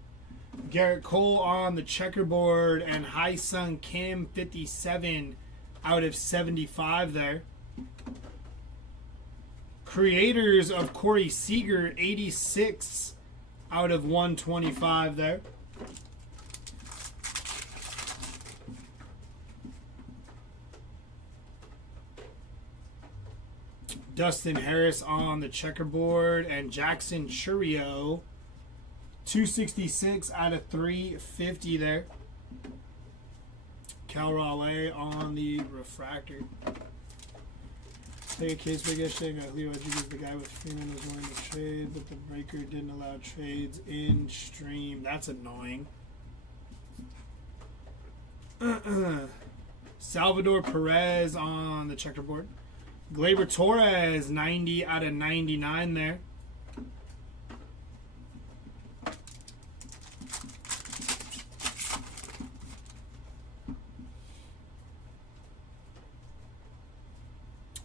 Garrett Cole on the checkerboard and Hyesung Kim, 57 out of 75 there. Creators of Corey Seager, 86 out of 125 there. Dustin Harris on the checkerboard and Jackson Churio, 266 out of 350 there. Cal Raleigh on the refractor. Take a case by yesterday. Leo Rodriguez, the guy with Freeman, was willing to trade, but the breaker didn't allow trades in stream. That's annoying. Salvador Perez on the checkerboard. Gleyber Torres, 90 out of 99 there.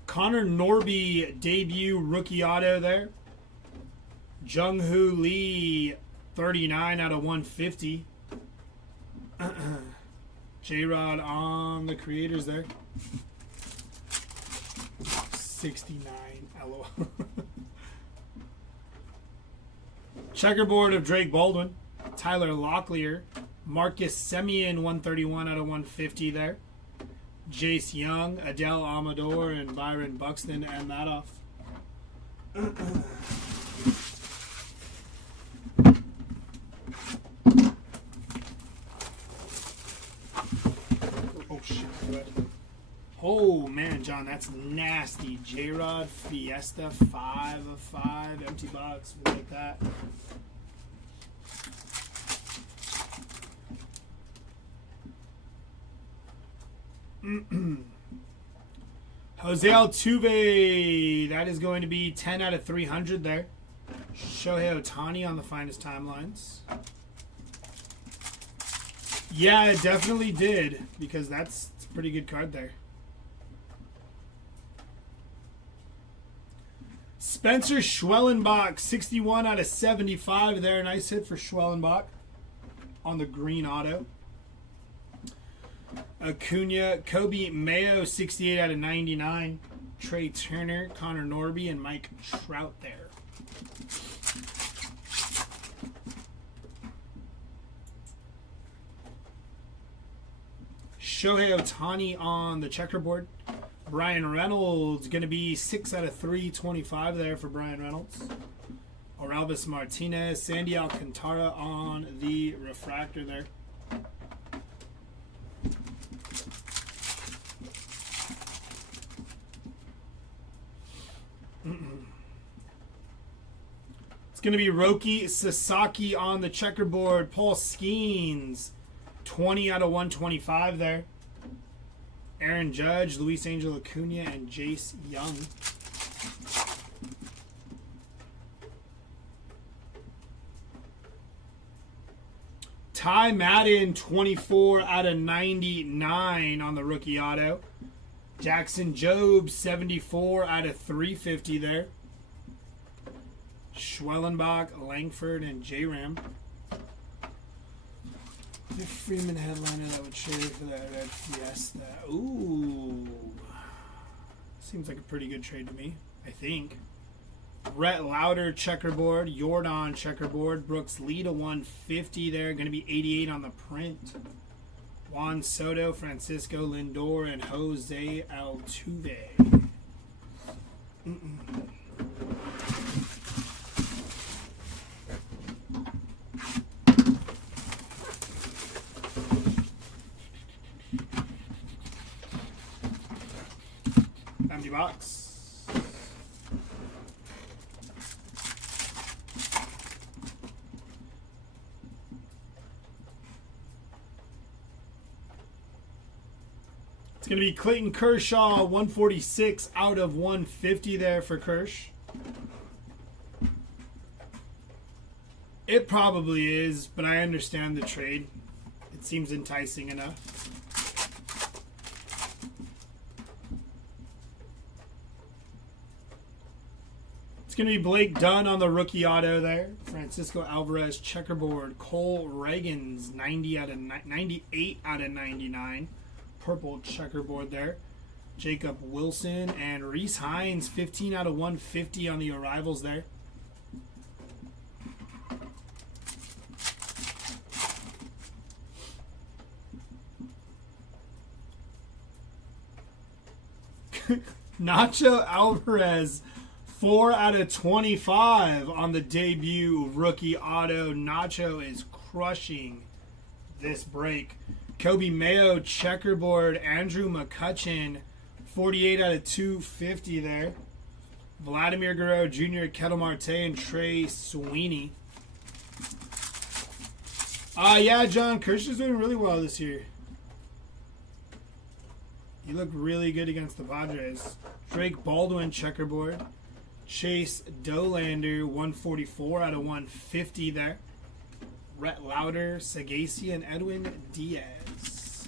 Connor Norby, debut rookie auto there. Jung-Hoo Lee, 39 out of 150. J-Rod on the creators there. 69, LOL. Checkerboard of Drake Baldwin. Tyler Locklear. Marcus Semien, 131 out of 150 there. Jace Young, Adele Amador, and Byron Buxton end that off. Oh, shit. Oh, man, John, that's nasty. J-Rod Fiesta, 5 of 5. Empty box. We like that. Jose Altuve, that is going to be 10 out of 300 there. Shohei Ohtani on the finest timelines. Yeah, it definitely did, because that's a pretty good card there. Spencer Schwellenbach, 61 out of 75 there. Nice hit for Schwellenbach on the green auto. Acuna, Kobe Mayo, 68 out of 99. Trey Turner, Connor Norby, and Mike Trout there. Shohei Ohtani on the checkerboard. Brian Reynolds, going to be 6 out of 325 there for Brian Reynolds. Orelvis Martinez, Sandy Alcantara on the refractor there. It's going to be Roki Sasaki on the checkerboard. Paul Skeens, 20 out of 125 there. Aaron Judge, Luis Angel Acuna, and Jace Young. Ty Madden, 24 out of 99 on the rookie auto. Jackson Jobe, 74 out of 350 there. Schwellenbach, Langford, and J-Ram. The Freeman headliner that would trade for that red Fiesta. Ooh. Seems like a pretty good trade to me, I think. Rhett Lauder checkerboard. Jordan checkerboard. Brooks Lee to 150 there. Going to be 88 on the print. Juan Soto, Francisco Lindor, and Jose Altuve. Empty box. It's going to be Clayton Kershaw, 146 out of 150 there for Kersh. It probably is, but I understand the trade. It seems enticing enough. It's going to be Blake Dunn on the rookie auto there. Francisco Alvarez checkerboard. Cole Reagans, 98 out of 99. Purple checkerboard there. Jacob Wilson and Reese Hines, 15 out of 150 on the arrivals there. Nacho Alvarez, 4 out of 25 on the debut rookie auto. Nacho is crushing this break. Kobe Mayo checkerboard. Andrew McCutchen, 48 out of 250 there. Vladimir Guerrero Jr., Ketel Marte, and Trey Sweeney. Yeah, John, Kershaw's doing really well this year. He looked really good against the Padres. Drake Baldwin checkerboard. Chase Dolander, 144 out of 150 there. Rhett Lauder, Sagasi, and Edwin Diaz.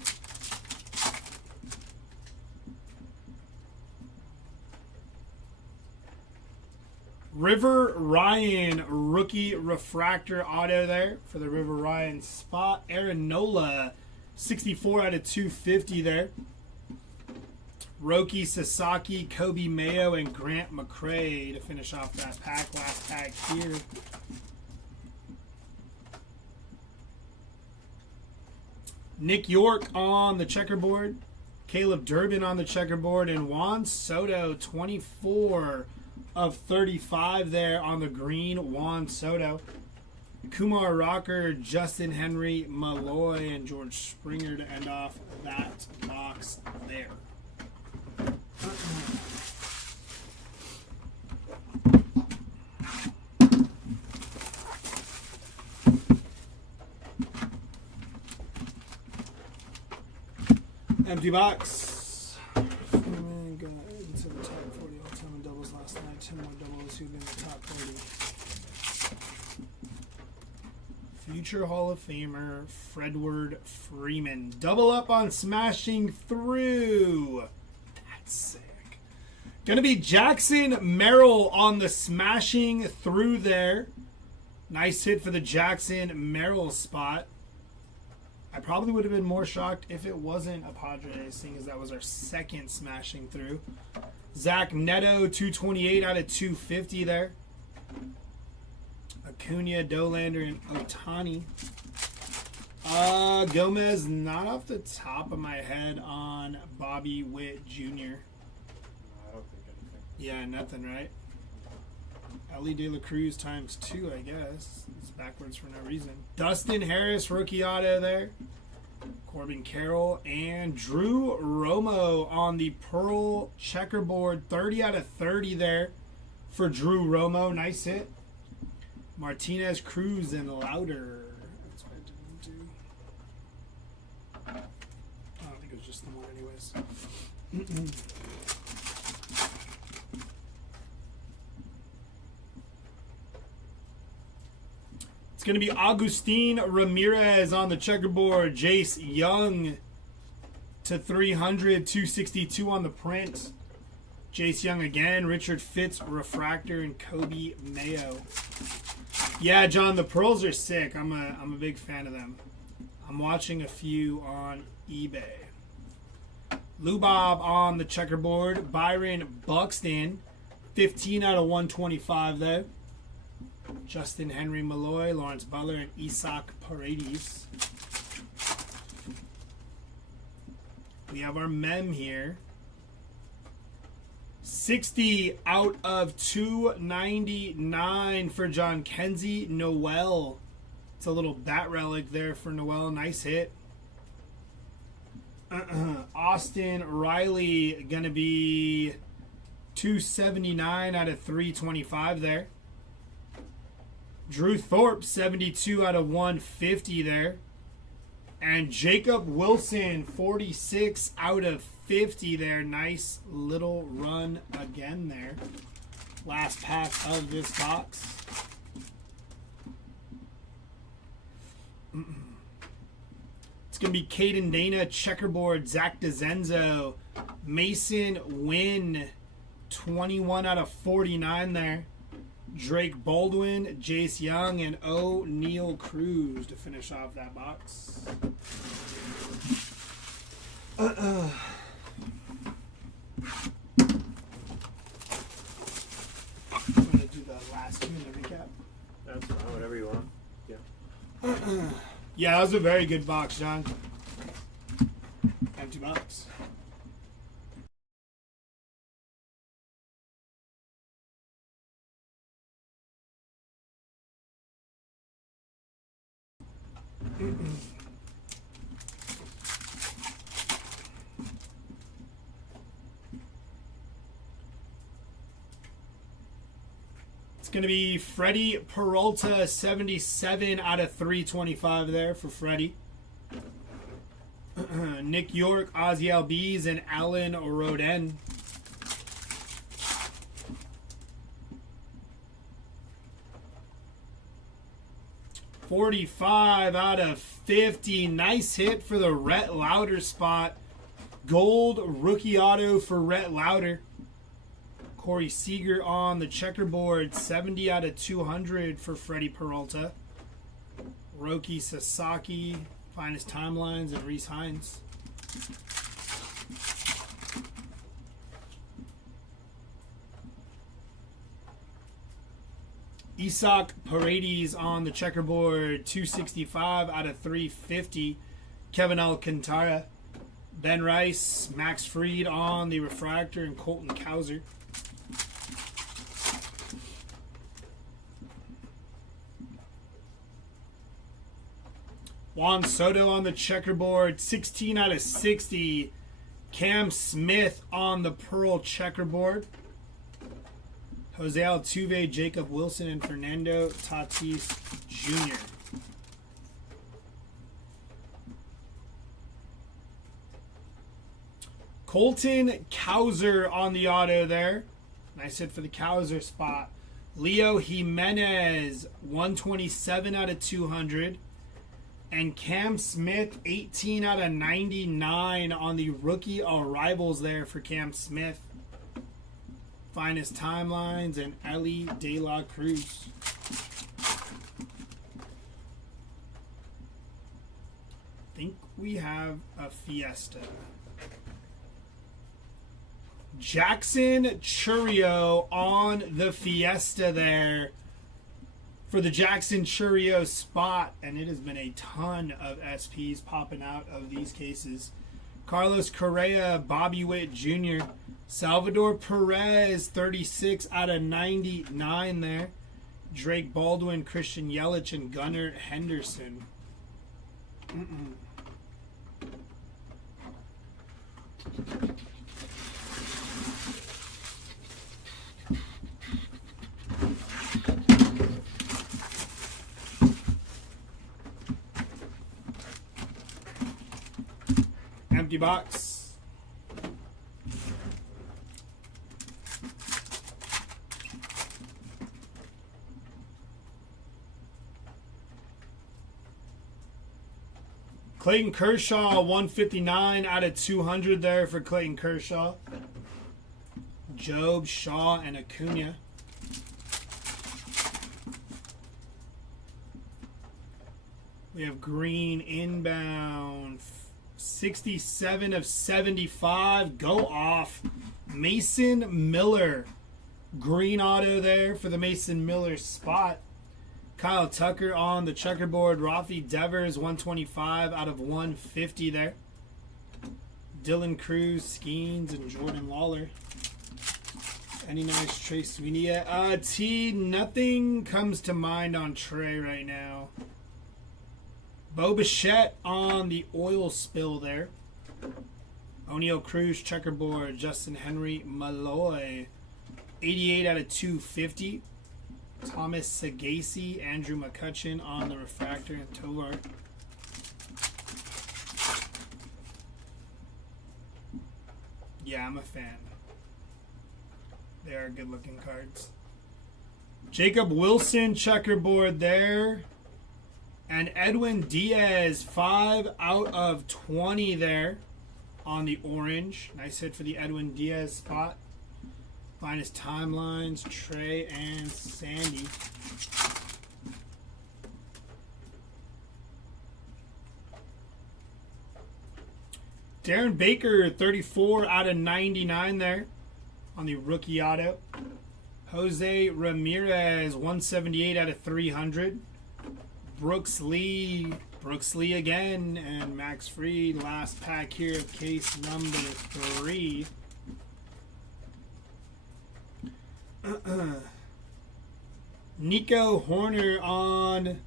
River Ryan, rookie refractor auto there for the River Ryan spot. Aaron Nola, 64 out of 250 there. Roki Sasaki, Kobe Mayo, and Grant McCray to finish off that pack. Last pack here. Nick York on the checkerboard. Caleb Durbin on the checkerboard. And Juan Soto, 24 of 35 there on the green. Juan Soto. Kumar Rocker, Justin Henry, Malloy, and George Springer to end off that box there. Empty box. Freeman got into the top 40 all-time in doubles last night. 10 more doubles. Who've been in the top 40. Future Hall of Famer Fredward Freeman. Double up on smashing through. That's sick. Gonna be Jackson Merrill on the smashing through there. Nice hit for the Jackson Merrill spot. I probably would have been more shocked if it wasn't a Padres, seeing as that was our second smashing through. Zach Neto, 228 out of 250 there. Acuna, Dolander, and Otani. Gomez, not off the top of my head on Bobby Witt Jr. I don't think anything. Yeah, nothing, right? Ellie De La Cruz times 2, I guess. It's backwards for no reason. Dustin Harris, rookie auto there. Corbin Carroll and Drew Romo on the pearl checkerboard. 30 out of 30 there for Drew Romo. Nice hit. Martinez, Cruz, and Lauder. That's what I didn't do. I don't think it was just the one anyways. It's going to be Agustin Ramirez on the checkerboard. Jace Young to 300, 262 on the print. Jace Young again. Richard Fitz, refractor, and Kobe Mayo. Yeah, John, the pearls are sick. I'm a big fan of them. I'm watching a few on eBay. Lubob on the checkerboard. Byron Buxton, 15 out of 125 there. Justin Henry Malloy, Lawrence Butler, and Isaac Paredes. We have our mem here. 60 out of 299 for John Kenzie Noel. It's a little bat relic there for Noel. Nice hit. Austin Riley going to be 279 out of 325 there. Drew Thorpe, 72 out of 150 there. And Jacob Wilson, 46 out of 50 there. Nice little run again there. Last pack of this box. It's going to be Caden Dana, checkerboard, Zach DeZenzo, Mason Wynn, 21 out of 49 there. Drake Baldwin, Jace Young, and O'Neal Cruz to finish off that box. I'm going to do the last two in the recap. That's fine, whatever you want. Yeah. Yeah, that was a very good box, John. Empty box. It's going to be Freddie Peralta, 77 out of 325 there for Freddie. Nick York, Ozzy Albies, and Alan Roden. $45 out of 50. Nice hit for the Rhett Lauder spot. Gold rookie auto for Rhett Lauder. Corey Seager on the checkerboard. 70 out of 200 for Freddie Peralta. Roki Sasaki, Finest Timelines, and Reese Hines. Isaac Paredes on the checkerboard, 265 out of 350. Kevin Alcantara. Ben Rice, Max Fried on the refractor, and Colton Cowser. Juan Soto on the checkerboard, 16 out of 60. Cam Smith on the Pearl checkerboard. Jose Altuve, Jacob Wilson, and Fernando Tatis Jr. Colton Cowser on the auto there. Nice hit for the Cowser spot. Leo Jimenez, 127 out of 200. And Cam Smith, 18 out of 99 on the rookie arrivals there for Cam Smith. Finest Timelines, and Ellie De La Cruz. I think we have a Fiesta. Jackson Churio on the Fiesta there for the Jackson Churio spot, and it has been a ton of SPs popping out of these cases. Carlos Correa, Bobby Witt Jr., Salvador Perez, 36 out of 99 there. Drake Baldwin, Christian Yelich, and Gunnar Henderson. Empty box. Clayton Kershaw, 159 out of 200 there for Clayton Kershaw. Job, Shaw, and Acuna. We have green inbound. 67 of 75. Go off. Mason Miller Green auto there for the Mason Miller spot. Kyle Tucker on the checkerboard. Rafi Devers, 125 out of 150 there. Dylan Cruz, Skeens, and Jordan Lawler. Any nice Trey Sweeney yet? T, nothing comes to mind on Trey right now. Bo Bichette on the oil spill there. O'Neal Cruz, checkerboard. Justin Henry, Malloy. 88 out of 250. Thomas Sagasi, Andrew McCutcheon on the refractor, and Tovar. Yeah, I'm a fan. They are good looking cards. Jacob Wilson, checkerboard there. And Edwin Diaz, 5 out of 20 there on the orange. Nice hit for the Edwin Diaz spot. Finest timelines, Trey and Sandy. Darren Baker, 34 out of 99 there on the rookie auto. Jose Ramirez, 178 out of 300. Brooks Lee again, and Max Fried. Last pack here of case number 3. Nico Horner on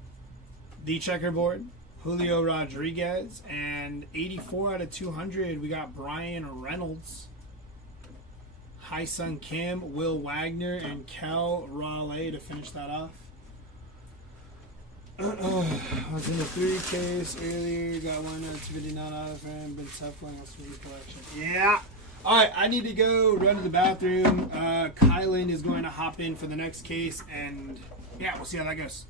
the checkerboard. Julio Rodriguez, and 84 out of 200. We got Brian Reynolds. Hyun Kim, Will Wagner, and Cal Raleigh to finish that off. I was in the 3 case earlier. Got one out of 59 out of him. Been tough playing on Sweden collection. Yeah. Alright, I need to go run to the bathroom. Kylan is going to hop in for the next case, and yeah, we'll see how that goes.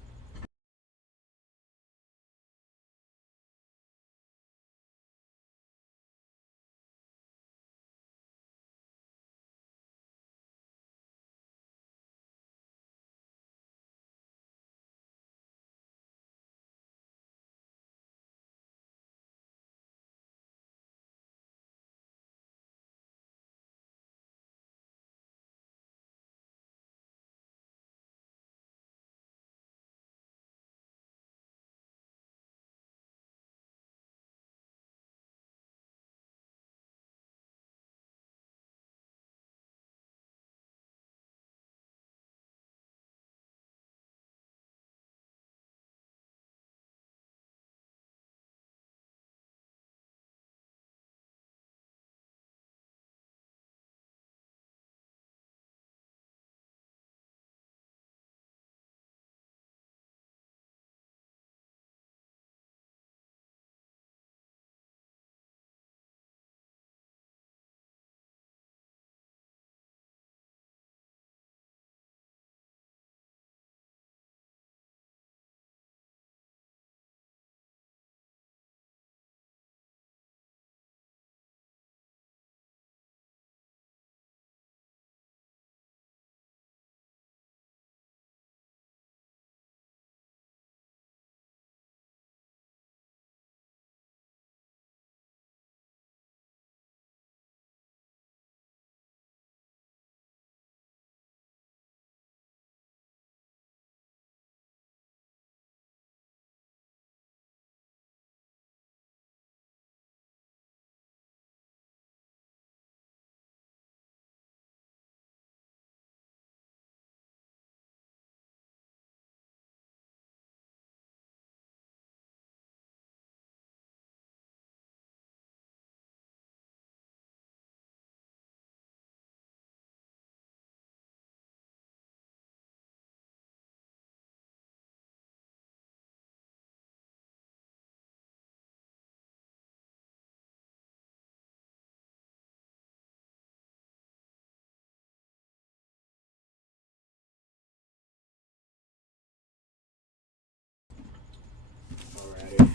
Alrighty.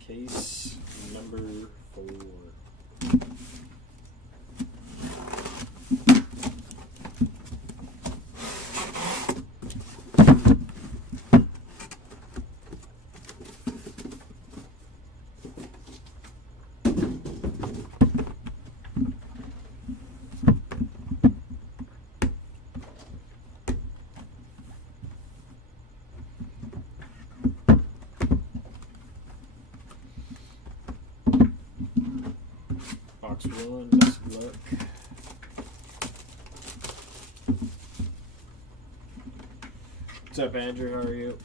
Case number 4. Topps willing. Best of luck. What's up, Andrew? How are you?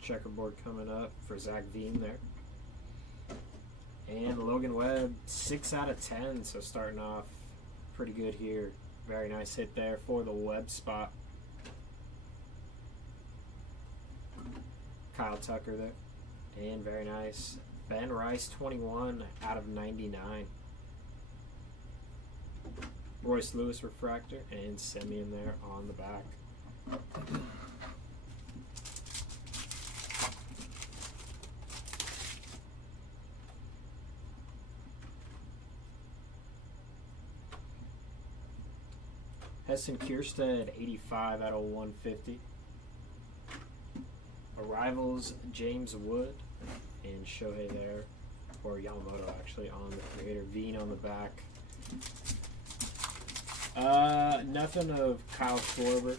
Checkerboard coming up for Zach Veen there. And Logan Webb, 6 out of 10, so starting off pretty good here. Very nice hit there for the Webb spot. Kyle Tucker there. And very nice. Ben Rice, 21 out of 99. Royce Lewis refractor and Semien there on the back. Heston Kierstead, 85 out of 150. Arrivals, James Wood and Shohei there, or Yamamoto actually on the creator. Veen on the back. Nothing of Kyle Schwarber.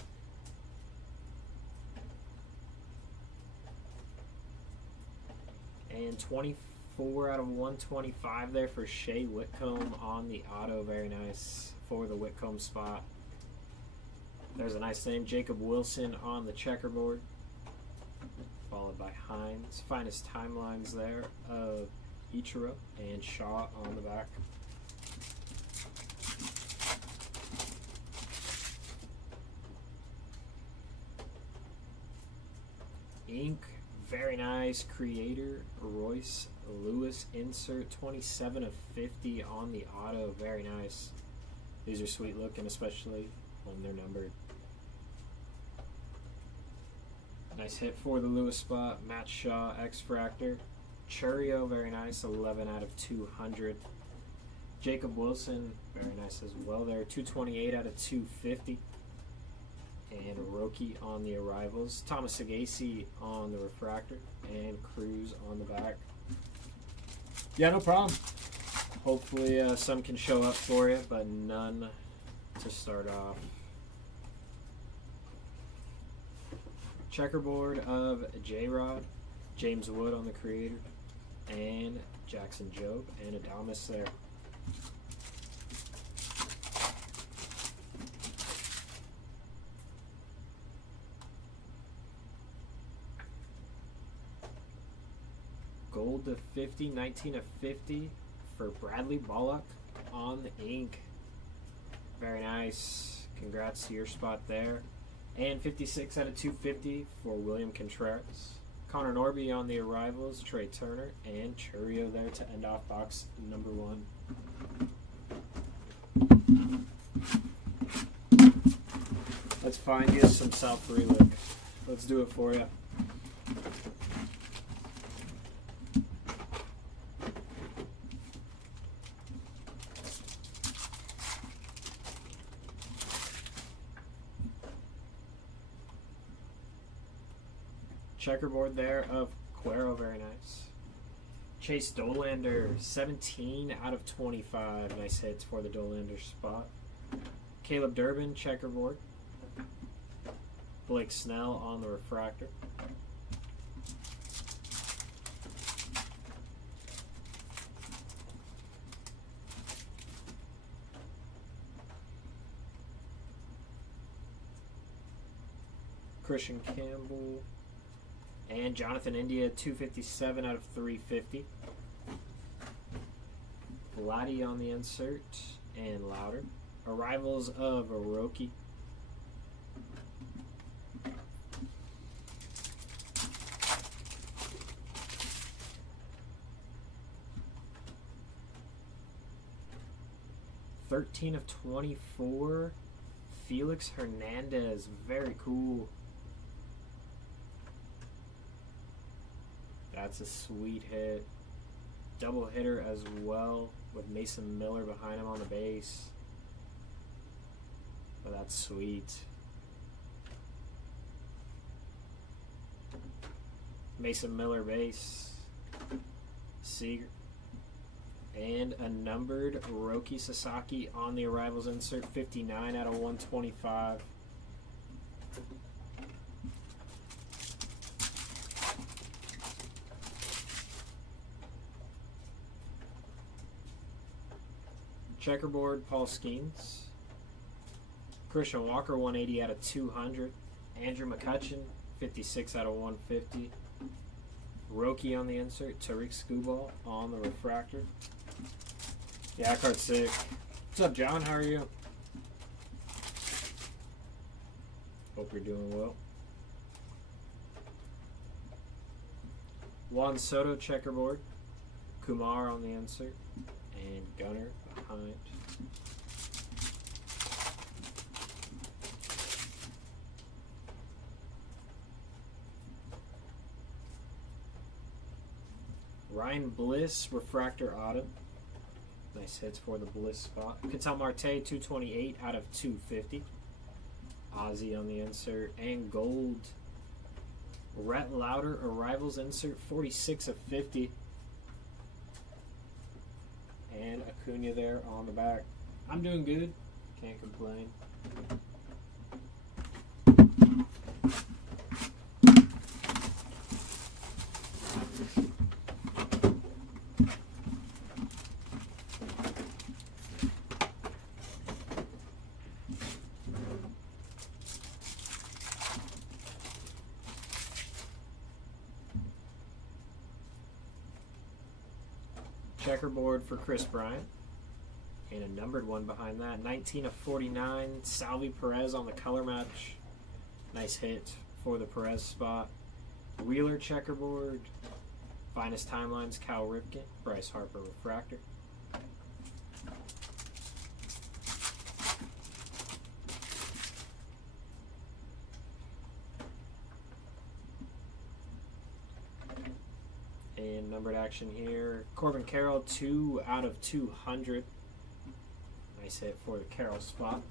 And 24 out of 125 there for Shea Whitcomb on the auto. Very nice for the Whitcomb spot. There's a nice name, Jacob Wilson on the checkerboard, followed by Hines. Finest timelines there of Ichiro and Shaw on the back. Ink, very nice. Creator, Royce Lewis insert, 27 of 50 on the auto. Very nice. These are sweet looking, especially when they're numbered. Nice hit for the Lewis spot. Matt Shaw, X-Fractor. Churio, very nice, 11 out of 200. Jacob Wilson, very nice as well there, 228 out of 250. And Roki on the arrivals. Thomas Sagasi on the refractor. And Cruz on the back. Yeah, no problem. Hopefully some can show up for you, but none to start off. Checkerboard of J-Rod, James Wood on the creator, and Jackson Jobe, and Adamas there. Gold to 50, 19 of 50 for Bradley Bullock on the ink. Very nice. Congrats to your spot there. And 56 out of 250 for William Contreras. Connor Norby on the arrivals, Trey Turner, and Churio there to end off box number 1. Let's find you some South Relic. Let's do it for you. Checkerboard there of Cuero, very nice. Chase Dolander, 17 out of 25. Nice hits for the Dolander spot. Caleb Durbin, checkerboard. Blake Snell on the refractor. Christian Campbell. And Jonathan India, 257 out of 350. Vladdy on the insert, and Louder. Arrivals of Oroki. (13 of 24). Felix Hernandez, very cool. That's a sweet hit. Double hitter as well with Mason Miller behind him on the base. Oh, that's sweet. Mason Miller base. Seager. And a numbered Roki Sasaki on the arrivals insert, 59 out of 125. Checkerboard, Paul Skeens. Christian Walker, 180 out of 200. Andrew McCutcheon, 56 out of 150. Roki on the insert. Tariq Skubal on the refractor. Yeah, that card's sick. What's up, John? How are you? Hope you're doing well. Juan Soto checkerboard. Kumar on the insert. And Gunner behind. Ryan Bliss, refractor auto. Nice hits for the Bliss spot. Ketel Marte, 228 out of 250. Ozzy on the insert. And gold. Rhett Lauder, arrivals insert, 46 of 50. And Acuna there on the back. I'm doing good. Can't complain. Checkerboard for Chris Bryant. And a numbered one behind that. 19 of 49. Salvi Perez on the color match. Nice hit for the Perez spot. Wheeler checkerboard. Finest timelines, Cal Ripken. Bryce Harper refractor. And numbered action here. Corbin Carroll, 2 out of 200. Nice hit for the Carroll spot.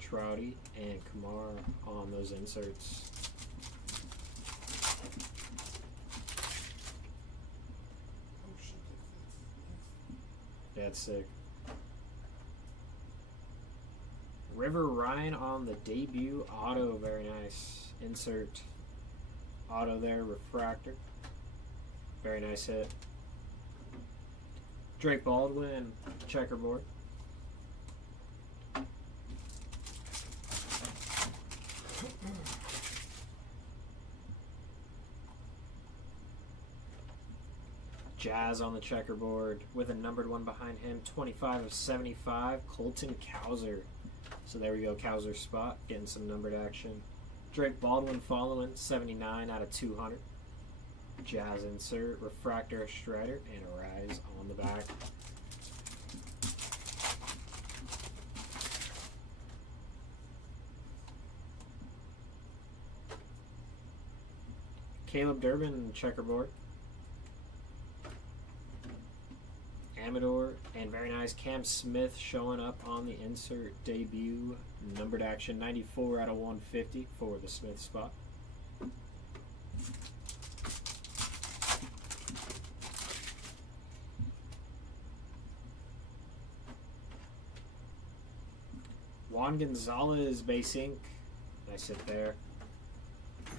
Trouty and Kumar on those inserts. That's sick. River Ryan on the debut auto. Very nice. Insert auto there. Refractor. Very nice hit. Drake Baldwin, checkerboard. Jazz on the checkerboard with a numbered one behind him. 25 of 75. Colton Cowser. So there we go, Cowser spot. Getting some numbered action. Drake Baldwin following. 79 out of 200. Jazz insert, refractor, Strider, and a rise on the back. Caleb Durbin checkerboard. Amador, and very nice Cam Smith showing up on the insert debut. Numbered action, 94 out of 150 for the Smith spot. Juan Gonzalez, base ink. Nice hit there.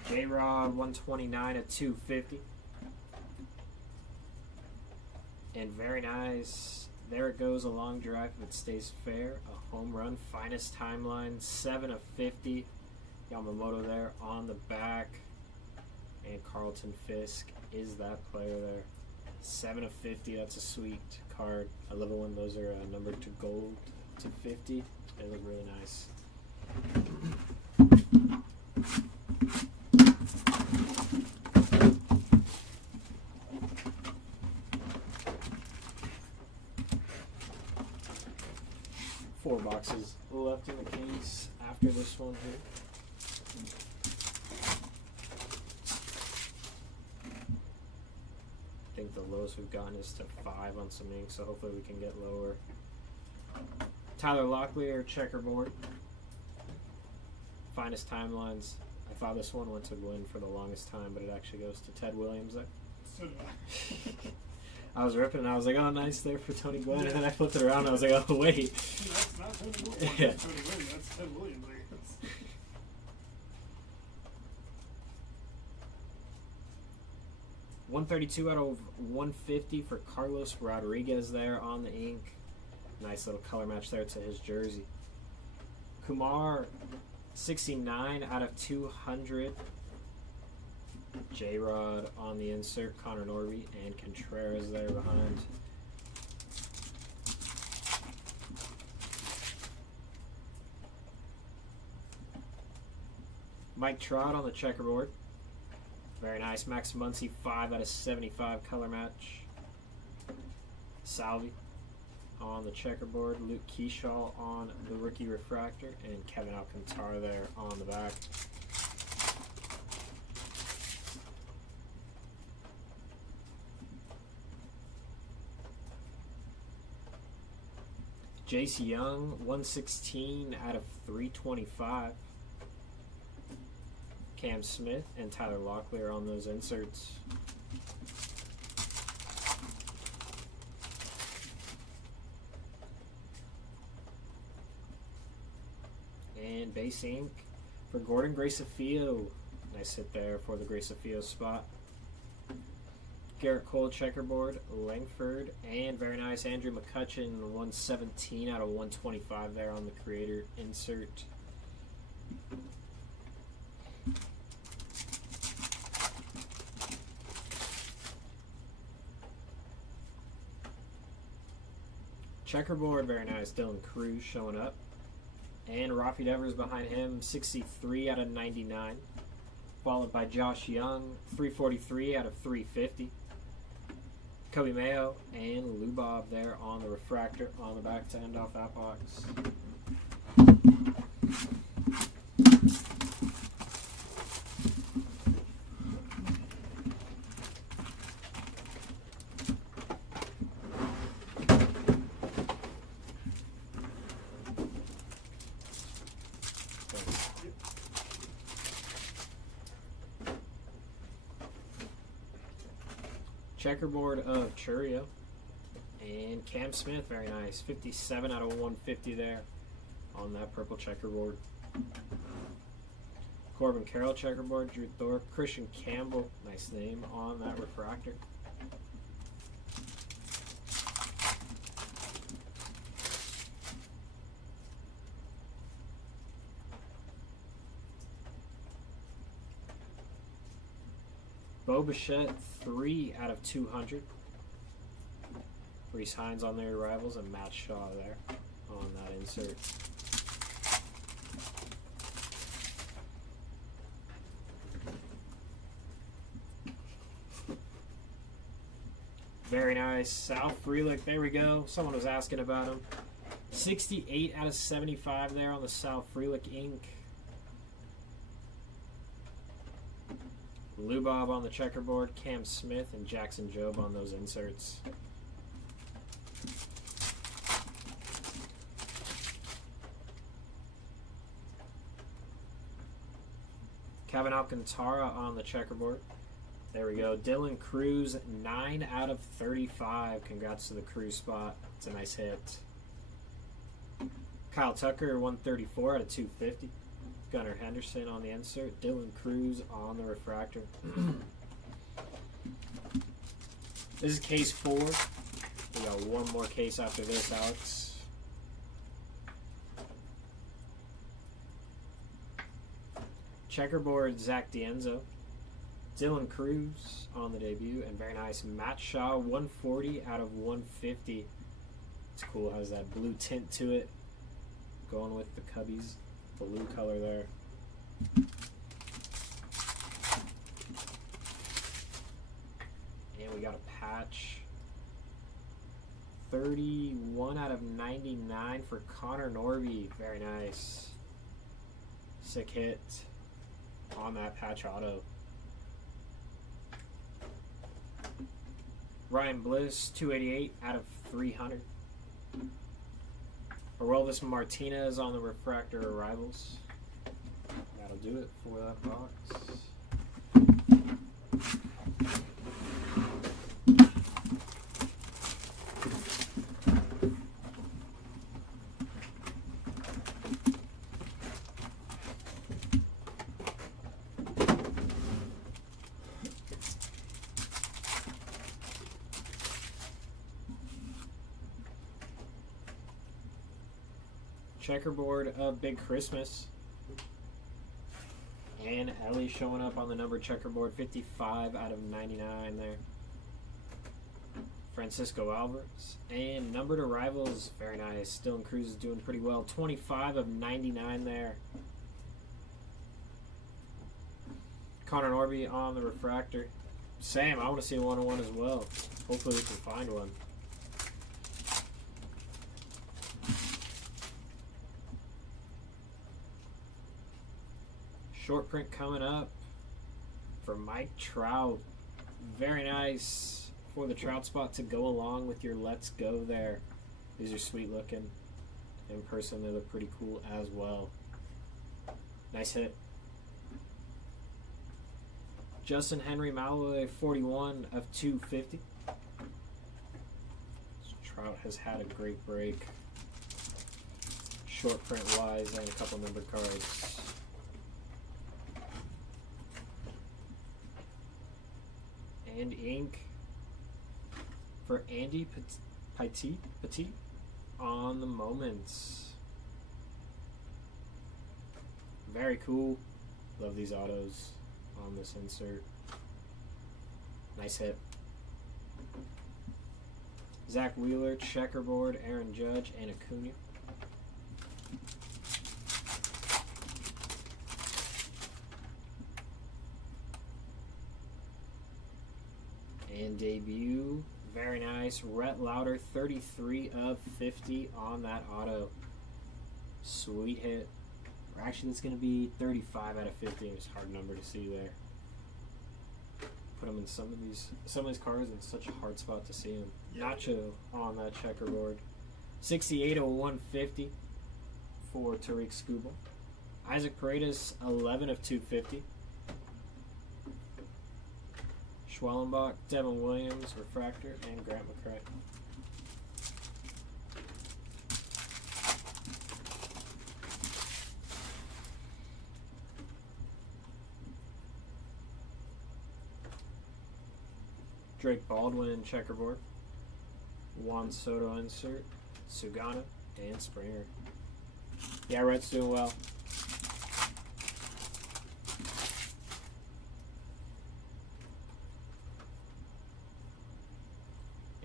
J-Rod, 129 at 250. And very nice. There it goes, a long drive if it stays fair. A home run, finest timeline, 7 of 50. Yamamoto there on the back. And Carlton Fisk is that player there. 7 of 50, that's a sweet card. I love it when those are numbered to gold to 50. They look really nice. Four boxes left in the case after this one here. I think the lowest we've gotten is to 5 on some ink, so hopefully we can get lower. Tyler Locklear, checkerboard. Finest timelines. I thought this one went to Glenn for the longest time, but it actually goes to Ted Williams there. So did I. I was ripping and I was like, oh, nice there for Tony Gwynn. And then I flipped it around and I was like, oh, wait. That's not Tony Gwynn. Yeah. That's Tony Gwynn. That's Ted Williams, I guess. $132 out of 150 for Carlos Rodriguez there on the ink. Nice little color match there to his jersey. Kumar, 69 out of 200. J-Rod on the insert. Connor Norby and Contreras there behind. Mike Trout on the checkerboard. Very nice. Max Muncy, 5 out of 75 color match. Salvi on the checkerboard. Luke Keyshaw on the rookie refractor. And Kevin Alcantara there on the back. Jace Young, 116 out of 325. Cam Smith and Tyler Locklear on those inserts. And base ink for Gordon Gracefio. Nice hit there for the Gracefio spot. Garrett Cole checkerboard, Langford, and very nice Andrew McCutcheon, 117 out of 125 there on the creator insert. Checkerboard, very nice. Dylan Cruz showing up. And Rafi Devers behind him, 63 out of 99. Followed by Josh Young, 343 out of 350. Kobe Mayo and Lou Bob there on the refractor on the back to end off that box. Checkerboard of Churio and Cam Smith, very nice, 57 out of 150 there on that purple checkerboard. Corbin Carroll checkerboard, Drew Thorpe, Christian Campbell, nice name on that refractor. Bo Bichette, 3 out of 200. Reese Hines on their arrivals and Matt Shaw there on that insert. Very nice. Sal Frelick, there we go. Someone was asking about him. 68 out of 75 there on the Sal Frelick ink. Lou Bob on the checkerboard, Cam Smith and Jackson Jobe on those inserts. Kevin Alcantara on the checkerboard. There we go. Dylan Cruz, 9 out of 35. Congrats to the Cruz spot. It's a nice hit. Kyle Tucker, 134 out of 250. Gunnar Henderson on the insert. Dylan Cruz on the refractor. This is case 4. We got one more case after this, Alex. Checkerboard, Zach D'Enzo. Dylan Cruz on the debut. And very nice, Matt Shaw, 140 out of 150. It's cool, has that blue tint to it. Going with the Cubbies blue color there. And we got a patch. 31 out of 99 for Connor Norby. Very nice. Sick hit on that patch auto. Ryan Bliss, 288 out of 300. Aroldis Martinez on the refractor arrivals. That'll do it for that box. Checkerboard of Big Christmas. And Ellie showing up on the number checkerboard. 55 out of 99 there. Francisco Alvarez. And numbered arrivals. Very nice. Dylan Cruz is doing pretty well. 25 of 99 there. Connor Norby on the refractor. Sam, I want to see a 101 as well. Hopefully we can find one. Short print coming up for Mike Trout. Very nice for the Trout spot to go along with your Let's Go there. These are sweet looking. In person, they look pretty cool as well. Nice hit. Justin Henry Malloy, 41 of 250. Trout has had a great break. Short print wise and a couple numbered cards. And ink for Andy Petit on the Moments. Very cool. Love these autos on this insert. Nice hit. Zach Wheeler, checkerboard, Aaron Judge, and Acuna. And debut, very nice. Rhett Lauder, 33 of 50 on that auto. Sweet hit. Or actually, it's going to be 35 out of 50. It's a hard number to see there. Put them in some of these cards in such a hard spot to see them. Nacho on that checkerboard. 68 of 150 for Tariq Skubal. Isaac Paredes, 11 of 250. Schwellenbach, Devin Williams, refractor, and Grant McCray. Drake Baldwin, checkerboard. Juan Soto insert, Sugana, and Springer. Yeah, Rhett's doing well.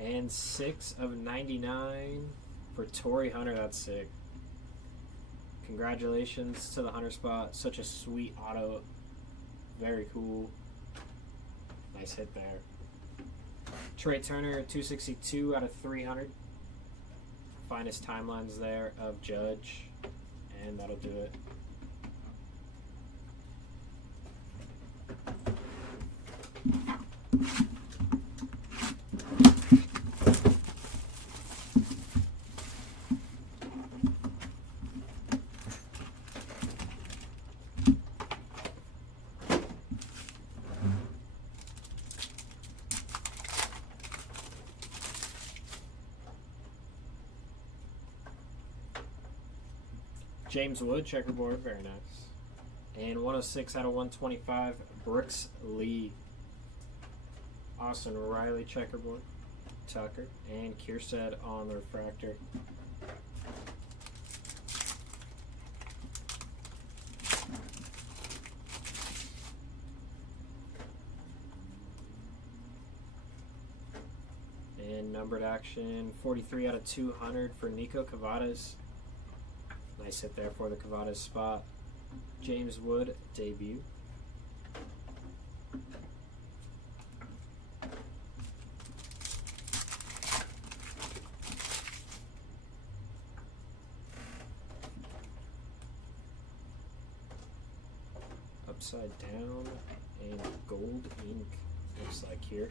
And 6 of 99 for Torrey Hunter. That's sick. Congratulations to the Hunter spot. Such a sweet auto. Very cool. Nice hit there. Trey Turner, 262 out of 300. Finest timelines there of Judge. And that'll do it. James Wood, checkerboard, very nice. And 106 out of 125, Brooks Lee. Austin Riley, checkerboard, Tucker, and Kierstead on the refractor. And numbered action, 43 out of 200 for Nico Cavadas. Nice hit there for the Cavadas spot. James Wood, debut. Upside down and gold ink, looks like here.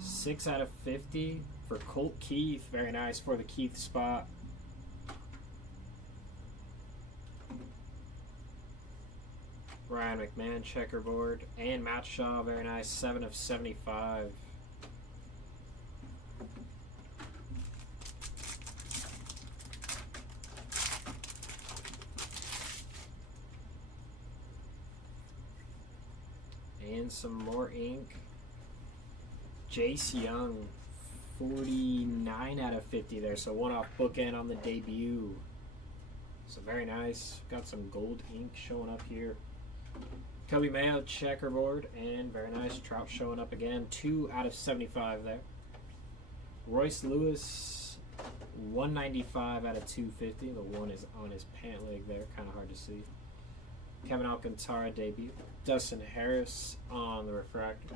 6 out of 50 for Colt Keith. Very nice for the Keith spot. Ryan McMahon, checkerboard, and Matt Shaw, very nice, 7 of 75. And some more ink. Jace Young, 49 out of 50 there. So one off bookend on the debut. So very nice. Got some gold ink showing up here. Kobe Mayo checkerboard, and very nice. Trout showing up again. 2 out of 75 there. Royce Lewis, 195 out of 250. The one is on his pant leg there. Kind of hard to see. Kevin Alcantara debut. Dustin Harris on the refractor.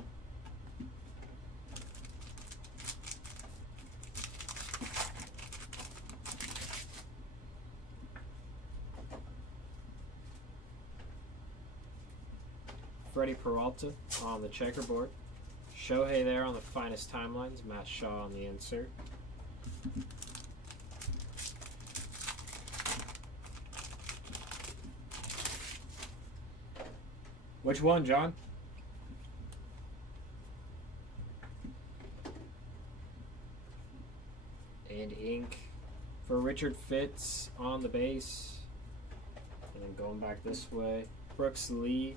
Freddie Peralta on the checkerboard. Shohei there on the finest timelines. Matt Shaw on the insert. Which one, John? And ink for Richard Fitz on the base. And then going back this way, Brooks Lee.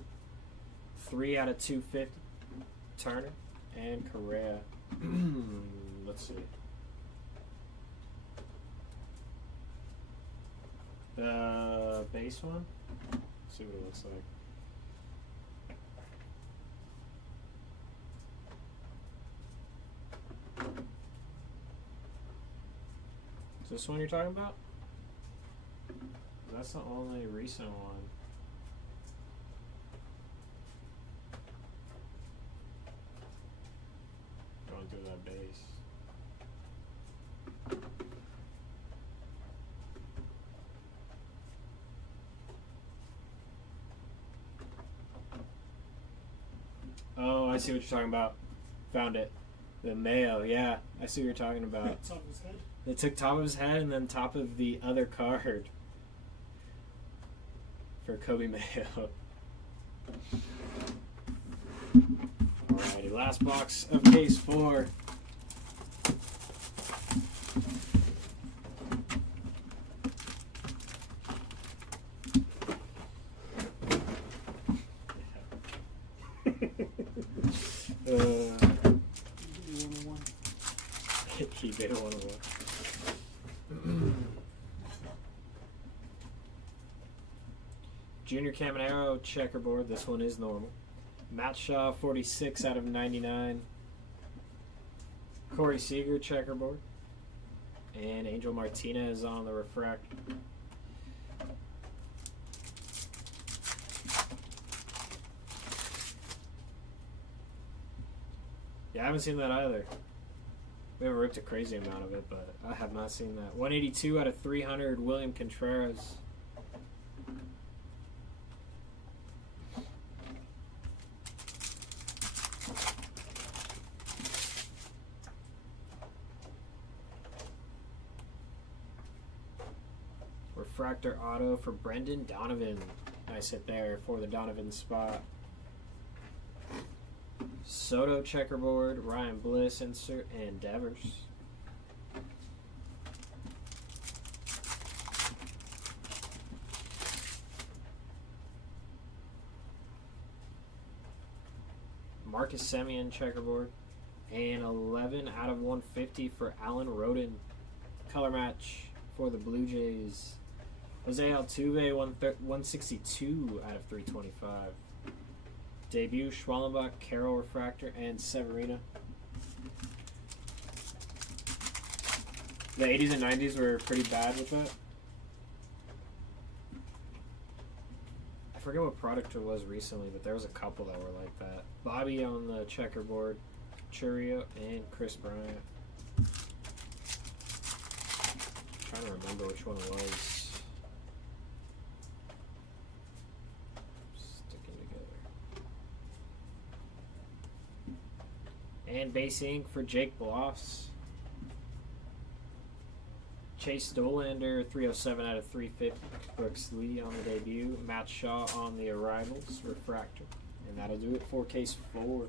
3 out of 250. Turner and Correa. Let's see. The base one? Let's see what it looks like. Is this one you're talking about? That's the only recent one. Going through that base. Oh, I see what you're talking about. Found it. The Mayo, yeah. I see what you're talking about. Top of his head. They took top of his head and then top of the other card for Kobe Mayo. Alrighty, last box of case 4. eBay 101. Junior Caminero checkerboard. This one is normal. Matt Shaw, 46 out of 99. Corey Seager checkerboard. And Angel Martinez on the refractor. Yeah, I haven't seen that either. We haven't ripped a crazy amount of it, but I have not seen that. 182 out of 300, William Contreras. Refractor auto for Brendan Donovan. Nice hit there for the Donovan spot. Soto checkerboard, Ryan Bliss insert, and Devers. Marcus Semien checkerboard, and 11 out of 150 for Alan Roden. Color match for the Blue Jays. Jose Altuve, 162 out of 325. Debut, Schwallenbach, Carroll refractor, and Severino. The 80s and 90s were pretty bad with it. I forget what product it was recently, but there was a couple that were like that. Bobby on the checkerboard, Churio, and Chris Bryant. I'm trying to remember which one it was. And base ink for Jake Bloss. Chase Dolander, 307 out of 350. Brooks Lee on the debut. Matt Shaw on the arrivals. Refractor. And that'll do it for case 4.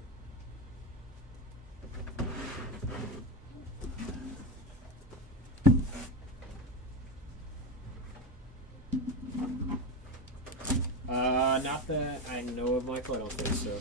Not that I know of, Michael. I don't think so.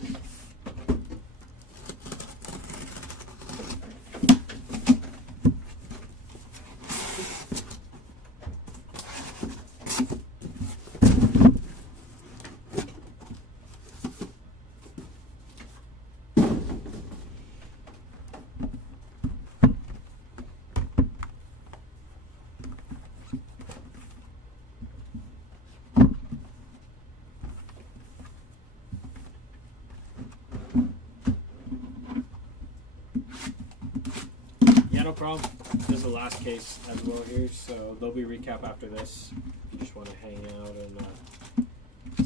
Yeah, no problem. This is the last case as well here, so there'll be a recap after this. If you just want to hang out and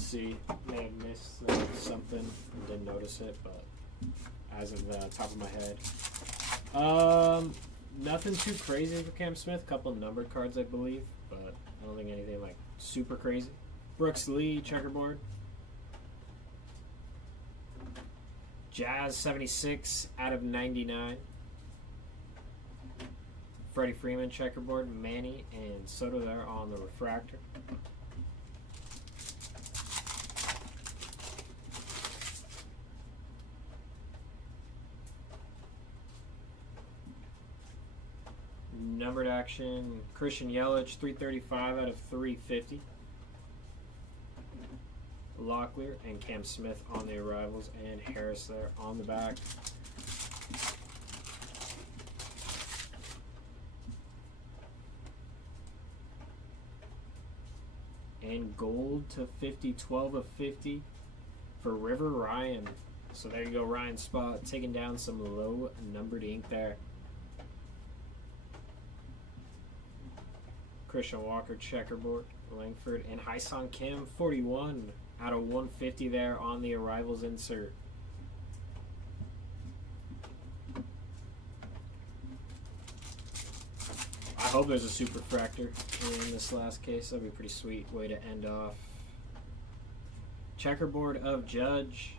see. May have missed something and didn't notice it, but as of the top of my head. Nothing too crazy for Cam Smith. A couple numbered cards, I believe, but I don't think anything like super crazy. Brooks Lee, checkerboard. Jazz 76 out of 99. Freddie Freeman, checkerboard. Manny and Soto there on the refractor. Numbered action, Christian Yelich, 335 out of 350. Locklear and Cam Smith on the arrivals, and Harris there on the back. And gold to 50, 12 of 50 for River Ryan. So there you go, Ryan Spot taking down some low numbered ink there. Christian Walker, checkerboard. Langford and Hyson Kim, 41 out of 150 there on the arrivals insert. I hope there's a super fractor in this last case. That'd be a pretty sweet way to end off. Checkerboard of Judge.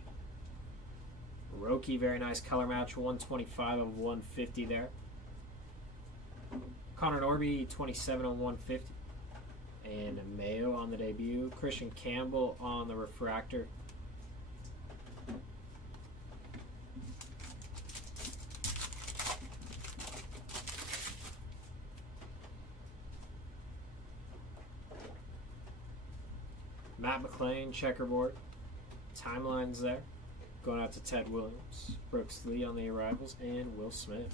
Roki, very nice color match, 125 of 150 there. Connor Norby, 27 on 150. And Mayo on the debut. Christian Campbell on the refractor. Matt McClain, checkerboard. Timelines there. Going out to Ted Williams. Brooks Lee on the arrivals. And Will Smith.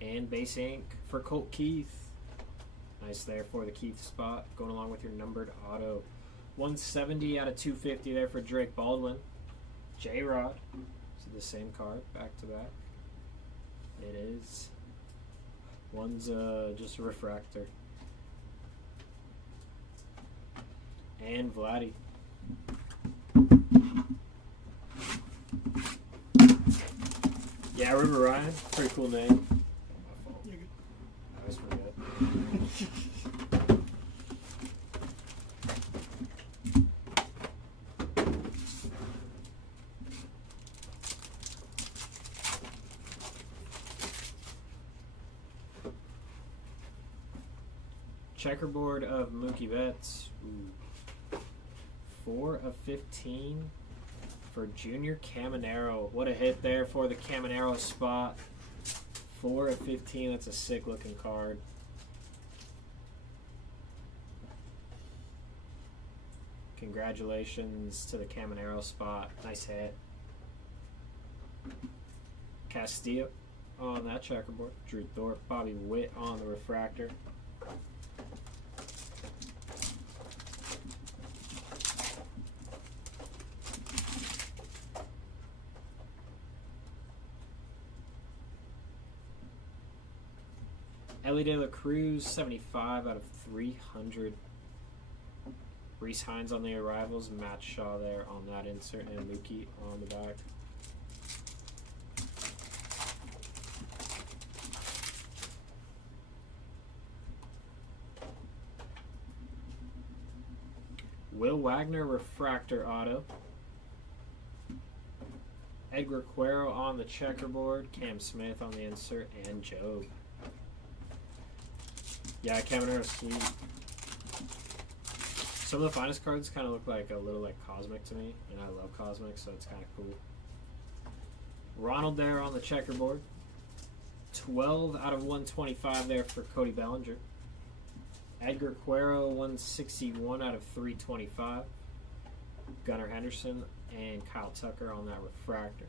And base ink for Colt Keith. Nice there for the Keith spot. Going along with your numbered auto. 170 out of 250 there for Drake Baldwin. J-Rod. So the same card, back to back. It is. One's just a refractor. And Vladdy. Yeah, River Ryan. Pretty cool name. I always forget. Checkerboard of Mookie Betts. Ooh. 4 of 15 for Junior Caminero. What a hit there for the Caminero spot. 4 of 15. That's a sick looking card. Congratulations to the Caminero spot. Nice hit. Castillo on that checkerboard. Drew Thorpe. Bobby Witt on the refractor. Ellie De La Cruz, 75 out of 300. Reese Hines on the arrivals. Matt Shaw there on that insert. And Mookie on the back. Will Wagner, refractor auto. Edgar Quero on the checkerboard. Cam Smith on the insert. And Job. Yeah, Caminero sweet. Some of the finest cards kind of look like a little like Cosmic to me, and I love Cosmic, so it's kind of cool. Ronald there on the checkerboard. 12 out of 125 there for Cody Bellinger. Edgar Quero, 161 out of 325. Gunnar Henderson and Kyle Tucker on that refractor.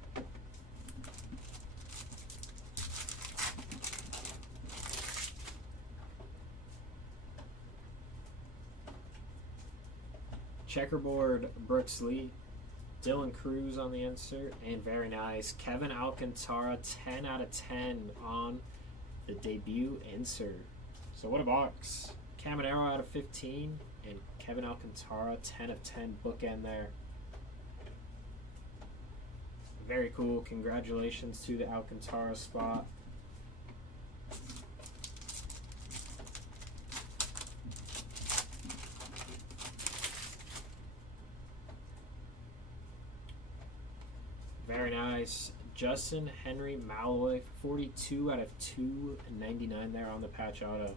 Checkerboard, Brooks Lee. Dylan Cruz on the insert. And very nice, Kevin Alcantara, 10 out of 10 on the debut insert. So what a box. Caminero out of 15. And Kevin Alcantara, 10 of 10 bookend there. Very cool. Congratulations to the Alcantara spot. Very nice. Justin Henry Malloy, 42 out of 299 there on the patch auto.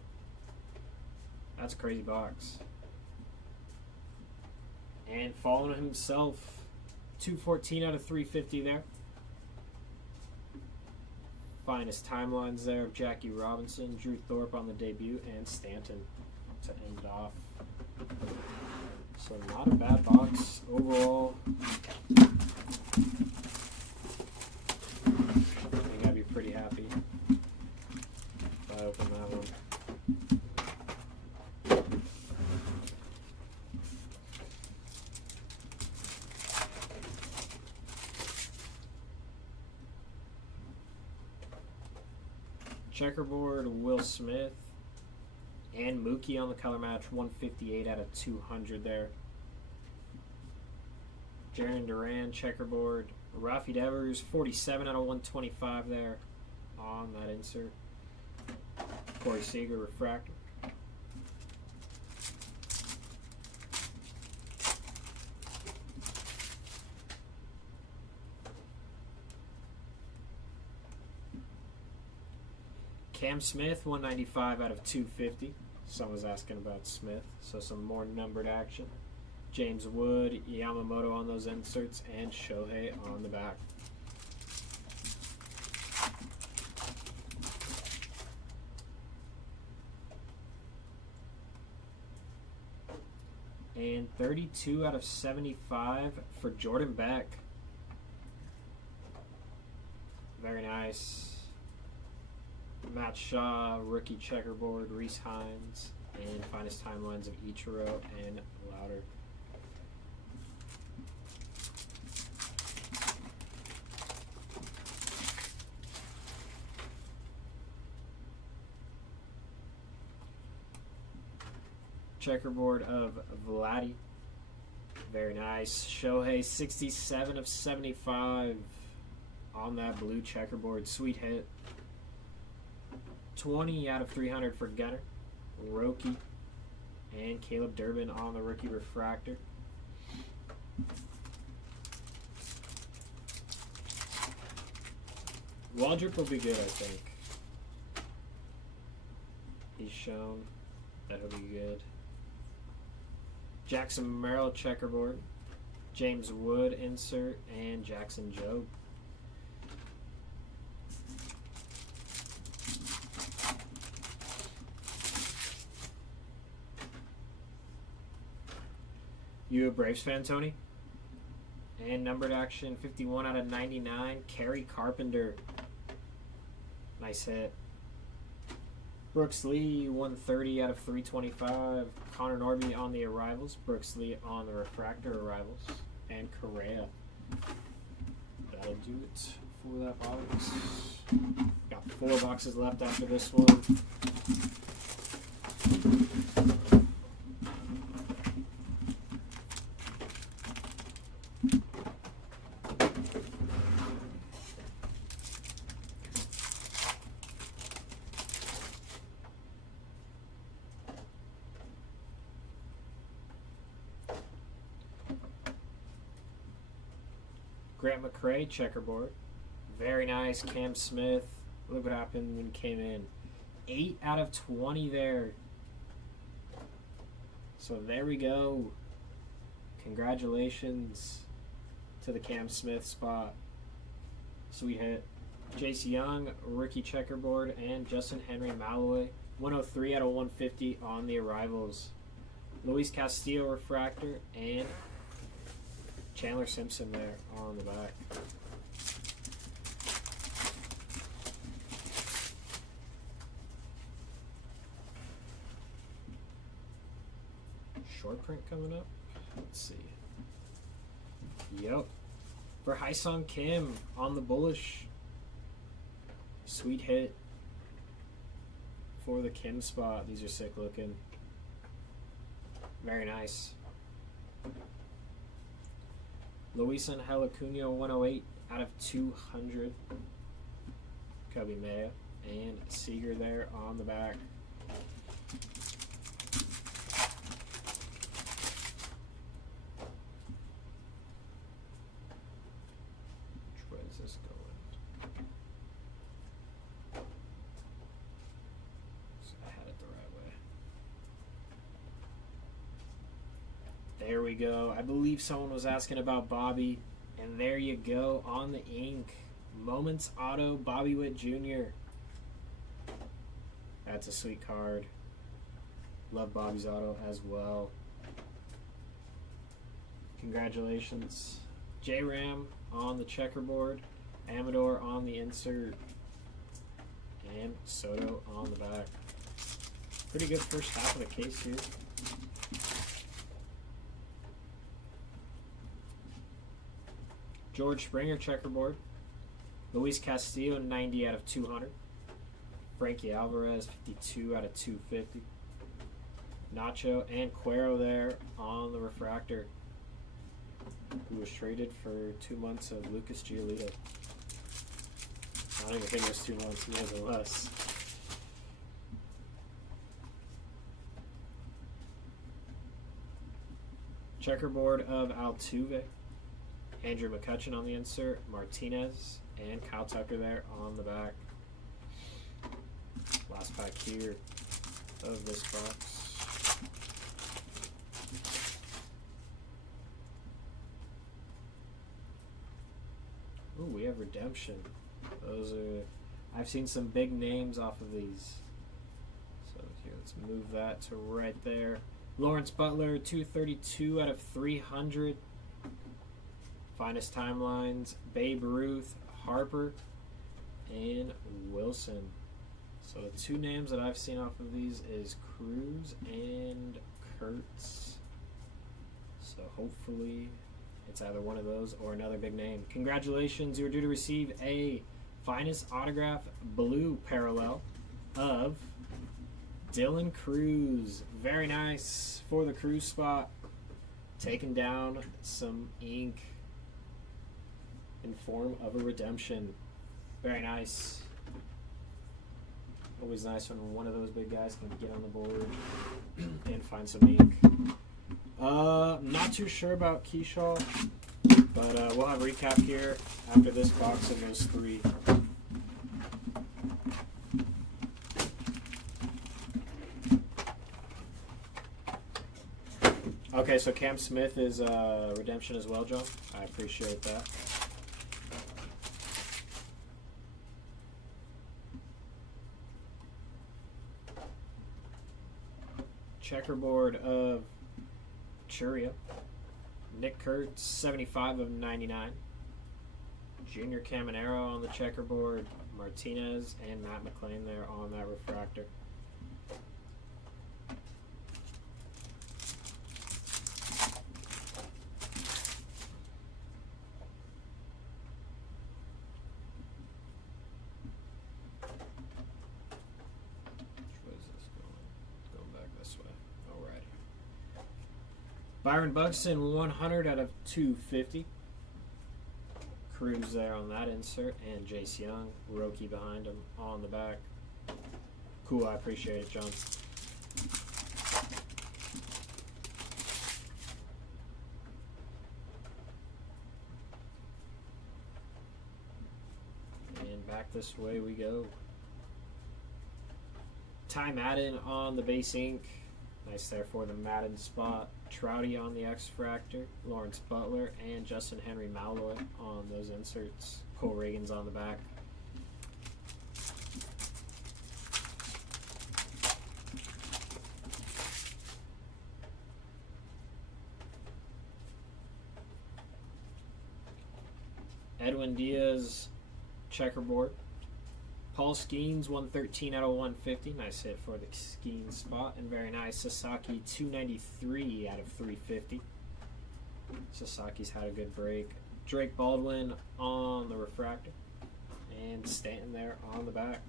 That's a crazy box. And following himself, 214 out of 350 there. Finest timelines there of Jackie Robinson, Drew Thorpe on the debut, and Stanton to end it off. So not a bad box overall. I think I'd be pretty happy if I open that one. Checkerboard, Will Smith, and Mookie on the color match, 158 out of 200 there. Jarren Duran, checkerboard. Rafi Devers, 47 out of 125 there on that insert. Corey Seager, refractor. Cam Smith, 195 out of 250. Someone's asking about Smith, so some more numbered action. James Wood, Yamamoto on those inserts, and Shohei on the back. And 32 out of 75 for Jordan Beck. Very nice. Matt Shaw, rookie checkerboard, Reese Hines, and finest timelines of Ichiro and Louder. Checkerboard of Vladdy. Very nice. Shohei, 67 of 75 on that blue checkerboard. Sweet hit. 20 out of 300 for Gunner, Roki, and Caleb Durbin on the rookie refractor. Waldrop will be good, I think. He's shown that he'll be good. Jackson Merrill checkerboard, James Wood insert, and Jackson Jobe. You a Braves fan, Tony? And numbered action, 51 out of 99. Kerry Carpenter. Nice hit. Brooks Lee, 130 out of 325. Connor Norby on the arrivals. Brooks Lee on the refractor arrivals. And Correa. That'll do it for that box. Got 4 boxes left after this one. Grant McCray, checkerboard. Very nice. Cam Smith. Look what happened when he came in. 8 out of 20 there. So there we go. Congratulations to the Cam Smith spot. Sweet hit. Jace Young, rookie checkerboard, and Justin Henry Malloy. 103 out of 150 on the arrivals. Luis Castillo refractor, and Chandler Simpson there on the back. Short print coming up. Let's see. Yep. For Haesung Kim on the bullish. Sweet hit for the Kim spot. These are sick looking. Very nice. Luis Angel Acuna 108 out of 200. Cubby Maya and Seager there on the back. Which way is this going? So I had it the right way. There we go. I believe someone was asking about Bobby. And there you go on the ink. Moments Auto, Bobby Witt Jr. That's a sweet card. Love Bobby's Auto as well. Congratulations. J-Ram on the checkerboard. Amador on the insert. And Soto on the back. Pretty good first half of the case here. George Springer checkerboard. Luis Castillo 90 out of 200. Frankie Alvarez 52 out of 250. Nacho and Cuero there on the refractor, who was traded for 2 months of Lucas Giolito. I don't even think it was 2 months, nevertheless. Checkerboard of Altuve. Andrew McCutchen on the insert. Martinez and Kyle Tucker there on the back. Last pack here of this box. Ooh, we have redemption. Those are, I've seen some big names off of these. So here, let's move that to right there. Lawrence Butler, 232 out of 300. Finest timelines, Babe Ruth, Harper, and Wilson. So the 2 names that I've seen off of these is Cruz and Kurtz. So hopefully it's either one of those or another big name. Congratulations, you're due to receive a Finest Autograph Blue parallel of Dylan Cruz. Very nice for the Cruz spot. Taking down some ink in form of a redemption. Very nice. Always nice when one of those big guys can get on the board and find some ink. Not too sure about Keyshaw, but we'll have a recap here after this box of those 3. Okay, so Cam Smith is redemption as well, John. I appreciate that. Checkerboard of Churia. Nick Kurtz, 75 of 99. Junior Caminero on the checkerboard. Martinez and Matt McLean there on that refractor. Byron Buxton, 100 out of 250. Cruz there on that insert. And Jace Young, Roki behind him on the back. Cool, I appreciate it, John. And back this way we go. Ty Madden on the base ink. Nice there for the Madden spot. Trouty on the X-Fractor, Lawrence Butler, and Justin Henry Malloy on those inserts. Cole Reagan's on the back. Edwin Diaz, checkerboard. Paul Skeens, 113 out of 150. Nice hit for the Skeens spot. And very nice. Sasaki, 293 out of 350. Sasaki's had a good break. Drake Baldwin on the refractor. And Stanton there on the back.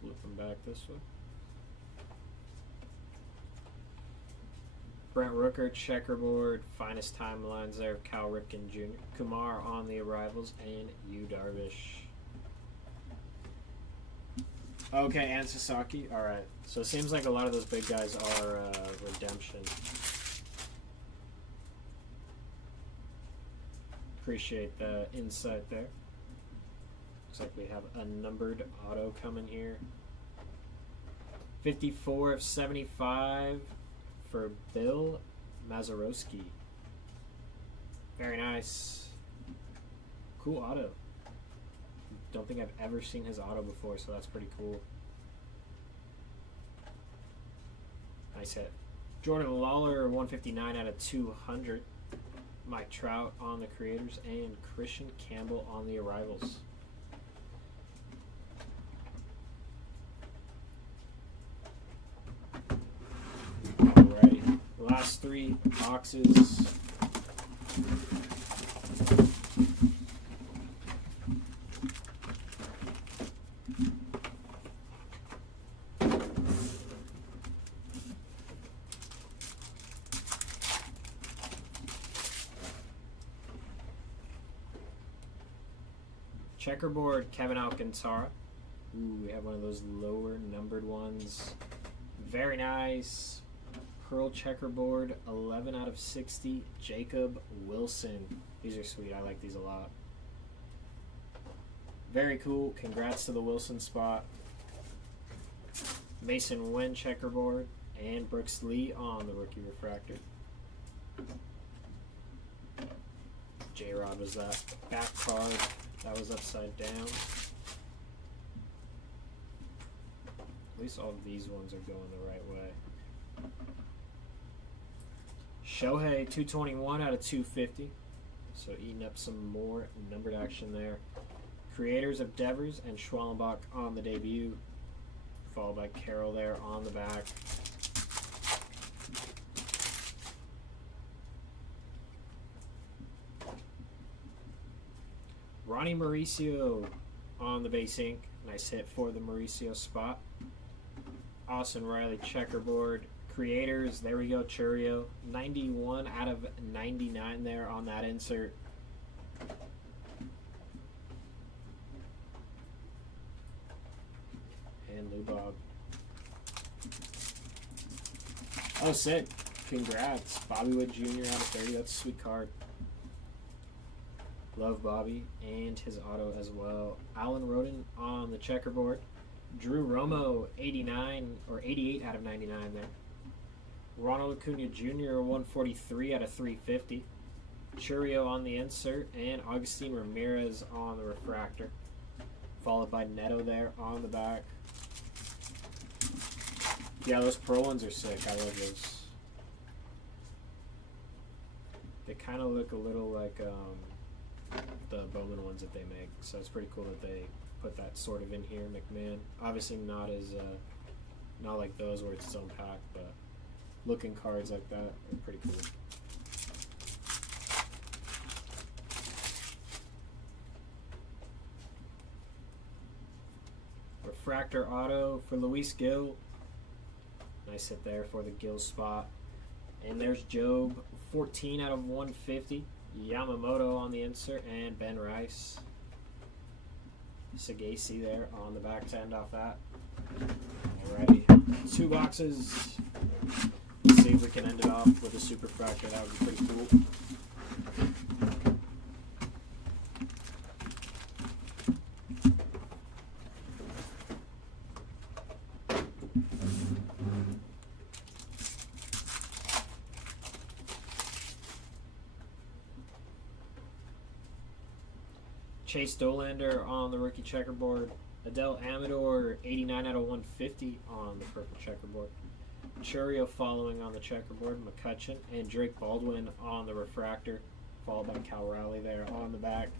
Flipping back this way. Brent Rooker, checkerboard, finest timelines there. Cal Ripken Jr. Kumar on the arrivals, and Yu Darvish. Okay, and Sasaki. All right. So it seems like a lot of those big guys are redemption. Appreciate the insight there. Looks like we have a numbered auto coming here. 54 of 75 for Bill Mazeroski. Very nice. Cool auto. Don't think I've ever seen his auto before, so that's pretty cool. Nice hit. Jordan Lawler, 159 out of 200. Mike Trout on the creators, and Christian Campbell on the arrivals. Alrighty, last 3 boxes. Checkerboard, Kevin Alcantara. Ooh, we have one of those lower numbered ones. Very nice. Pearl checkerboard, 11 out of 60. Jacob Wilson. These are sweet. I like these a lot. Very cool. Congrats to the Wilson spot. Mason Wynn checkerboard. And Brooks Lee on the rookie refractor. J-Rod was that back card. That was upside down. At least all of these ones are going the right way. Shohei, 221 out of 250. So eating up some more numbered action there. Creators of Devers and Schwallenbach on the debut. Followed by Carroll there on the back. Ronnie Mauricio on the base ink. Nice hit for the Mauricio spot. Austin Riley checkerboard. Creators, there we go, Churio. 91 out of 99 there on that insert. And Lou Bob. Oh, Sid. Congrats. Bobby Wood Jr. out of 30. That's a sweet card. Love Bobby and his auto as well. Alan Roden on the checkerboard. Drew Romo, 89 or 88 out of 99 there. Ronald Acuna Jr., 143 out of 350. Churio on the insert, and Augustine Ramirez on the refractor. Followed by Neto there on the back. Yeah, those Pro ones are sick. I love those. They kind of look a little like the Bowman ones that they make, so it's pretty cool that they put that sort of in here. McMahon, obviously not as not like those where it's its own pack, but looking cards like that are pretty cool. Refractor auto for Luis Gil. Nice hit there for the Gil spot. And there's Job, 14 out of 150. Yamamoto on the insert, and Ben Rice. Sagasi there on the back to end off that. Alrighty, 2 boxes. Let's see if we can end it off with a super fractor. That would be pretty cool. Chase Dolander on the rookie checkerboard. Adele Amador, 89 out of 150 on the purple checkerboard. Churio following on the checkerboard. McCutcheon and Drake Baldwin on the refractor. Followed by Cal Raleigh there on the back.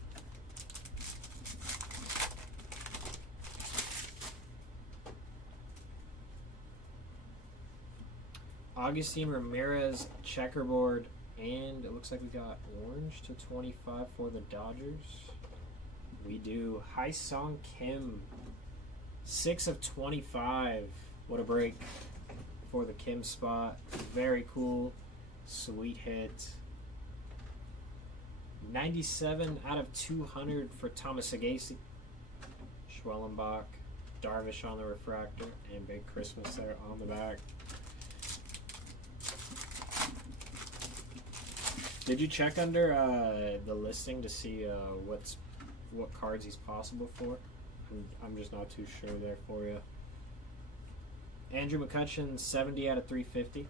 Augustine Ramirez checkerboard, and it looks like we got orange to 25 for the Dodgers. We do Haesung Kim, 6 of 25. What a break for the Kim spot. Very cool. Sweet hit. 97 out of 200 for Thomas Agassi. Schwellenbach, Darvish on the refractor, and Big Christmas there on the back. Did you check under the listing to see what cards he's possible for? I'm just not too sure there for you. Andrew McCutcheon, 70 out of 350.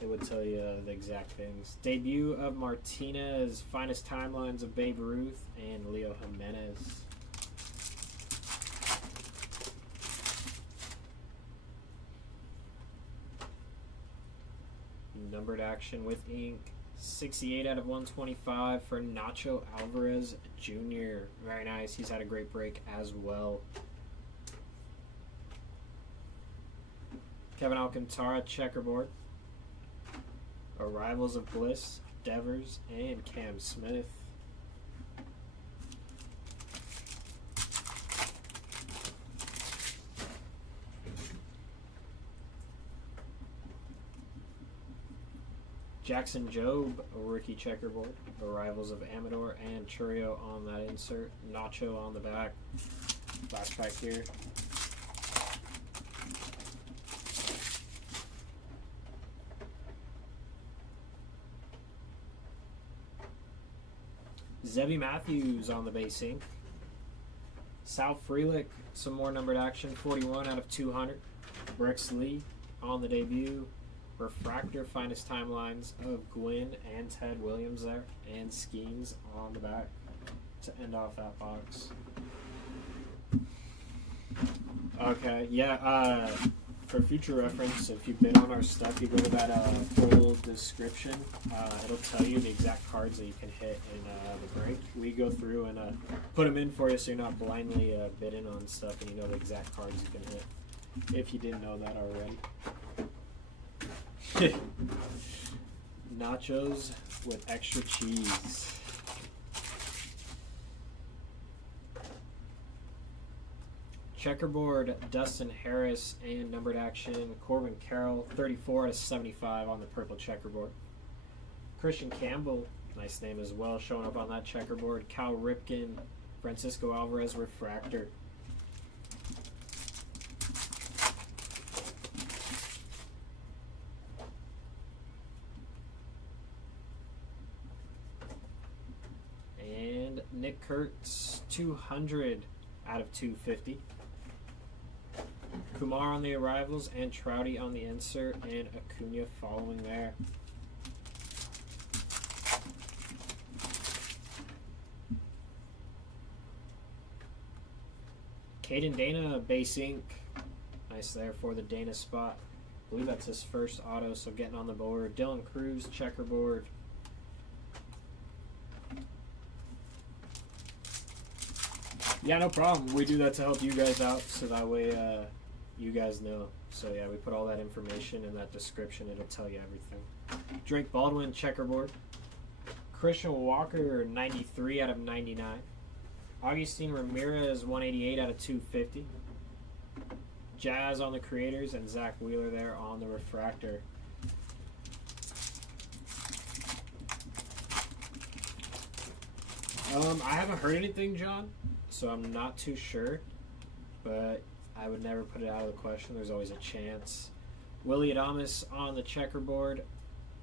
It would tell you the exact things. Debut of Martinez, finest timelines of Babe Ruth, and Leo Jimenez. Numbered action with ink. 68 out of 125 for Nacho Alvarez Jr. Very nice. He's had a great break as well. Kevin Alcantara checkerboard. Arrivals of Bliss, Devers, and Cam Smith. Jackson Jobe, a rookie checkerboard. Arrivals of Amador and Churio on that insert. Nacho on the back. Last pack here. Zebby Matthews on the base ink. Sal Frelick, some more numbered action. 41 out of 200. Brooks Lee on the debut. Refractor, finest timelines of Gwynn and Ted Williams there, and Schemes on the back to end off that box. Okay, yeah, for future reference, if you've been on our stuff, you go to that full description. It'll tell you the exact cards that you can hit in the break. We go through and put them in for you so you're not blindly bidding on stuff and you know the exact cards you can hit, if you didn't know that already. Nachos with extra cheese. Checkerboard, Dustin Harris, and numbered action, Corbin Carroll, 34 out of 75 on the purple checkerboard. Christian Campbell, nice name as well, showing up on that checkerboard. Cal Ripken, Francisco Alvarez refractor. Nick Kurtz, 200 out of 250. Kumar on the arrivals, and Trouty on the insert, and Acuna following there. Caden Dana, base ink. Nice there for the Dana spot. I believe that's his first auto, so getting on the board. Dylan Cruz, checkerboard. Yeah, no problem. We do that to help you guys out, so that way you guys know. So yeah, we put all that information in that description. It'll tell you everything. Drake Baldwin, checkerboard. Christian Walker, 93 out of 99. Augustine Ramirez, 188 out of 250. Jazz on the creators, and Zach Wheeler there on the refractor. I haven't heard anything, John, so I'm not too sure, but I would never put it out of the question. There's always a chance. Willie Adames on the checkerboard,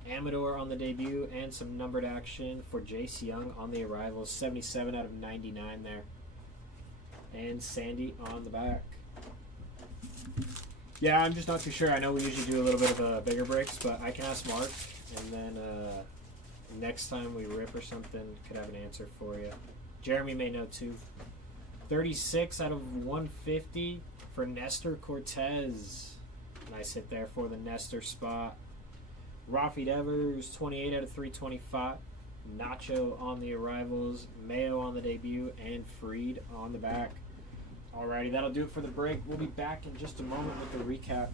Amador on the debut, and some numbered action for Jace Young on the arrivals. 77 out of 99 there. And Sandy on the back. Yeah, I'm just not too sure. I know we usually do a little bit of bigger breaks, but I can ask Mark, and then next time we rip or something, could have an answer for you. Jeremy may know too. 36 out of 150 for Nestor Cortez. Nice hit there for the Nestor spot. Rafi Devers, 28 out of 325. Nacho on the arrivals, Mayo on the debut, and Freed on the back. Alrighty, that'll do it for the break. We'll be back in just a moment with the recap.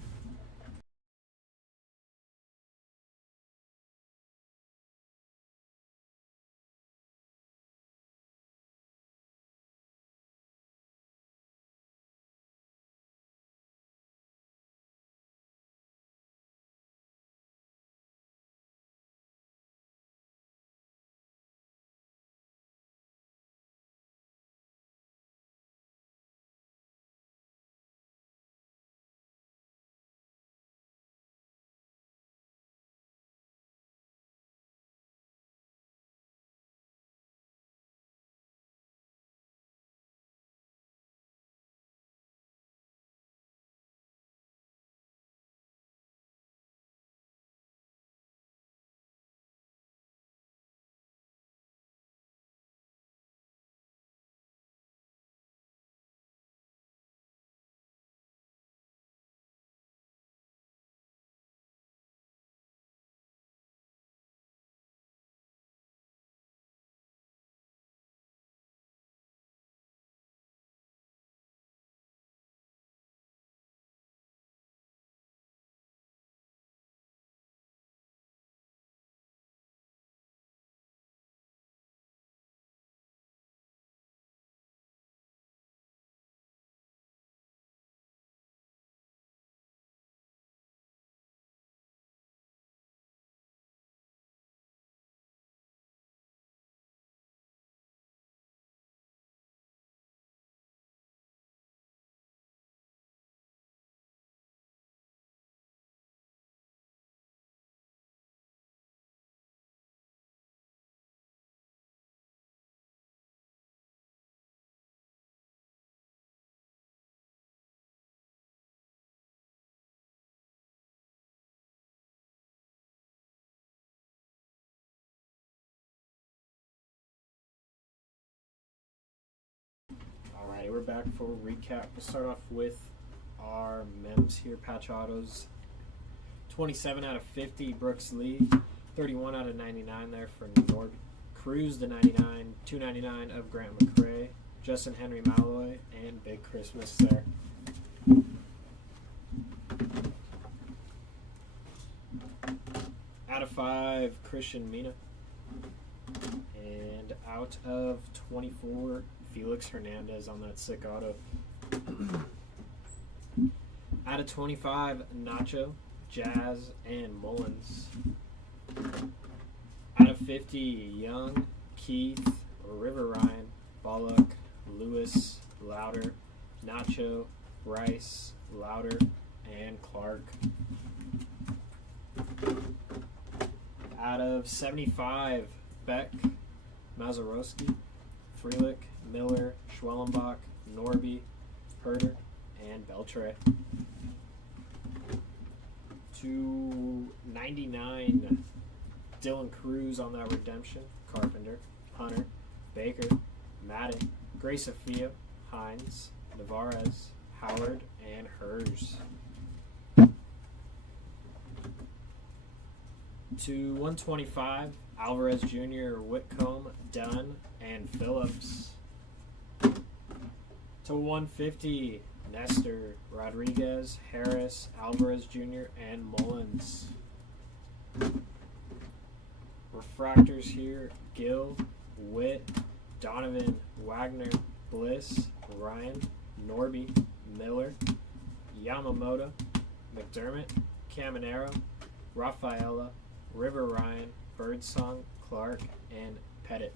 Alrighty, we're back for a recap. We'll start off with our mems here. Patch autos. 27 out of 50, Brooks Lee. 31 out of 99 there for Nord. Cruz to 99. 299 of Grant McCrae. Justin Henry Malloy. And Big Christmas there. Out of 5, Christian Mina. And out of 24, Felix Hernandez on that sick auto. Out of 25, Nacho, Jazz, and Mullins. Out of 50, Young, Keith, River Ryan, Bullock, Lewis, Louder, Nacho, Rice, Louder, and Clark. Out of 75, Beck, Mazarowski, Freelick, Miller, Schwellenbach, Norby, Herder, and Beltray. To 99, Dylan Cruz on that redemption, Carpenter, Hunter, Baker, Madden, Grace-Afia, Hines, Navarez, Howard, and Hers. To 125, Alvarez Jr., Whitcomb, Dunn, and Phillips. To 150, Nestor, Rodriguez, Harris, Alvarez Jr., and Mullins. Refractors here, Gill, Witt, Donovan, Wagner, Bliss, Ryan, Norby, Miller, Yamamoto, McDermott, Caminero, Rafaela, River Ryan, Birdsong, Clark, and Pettit.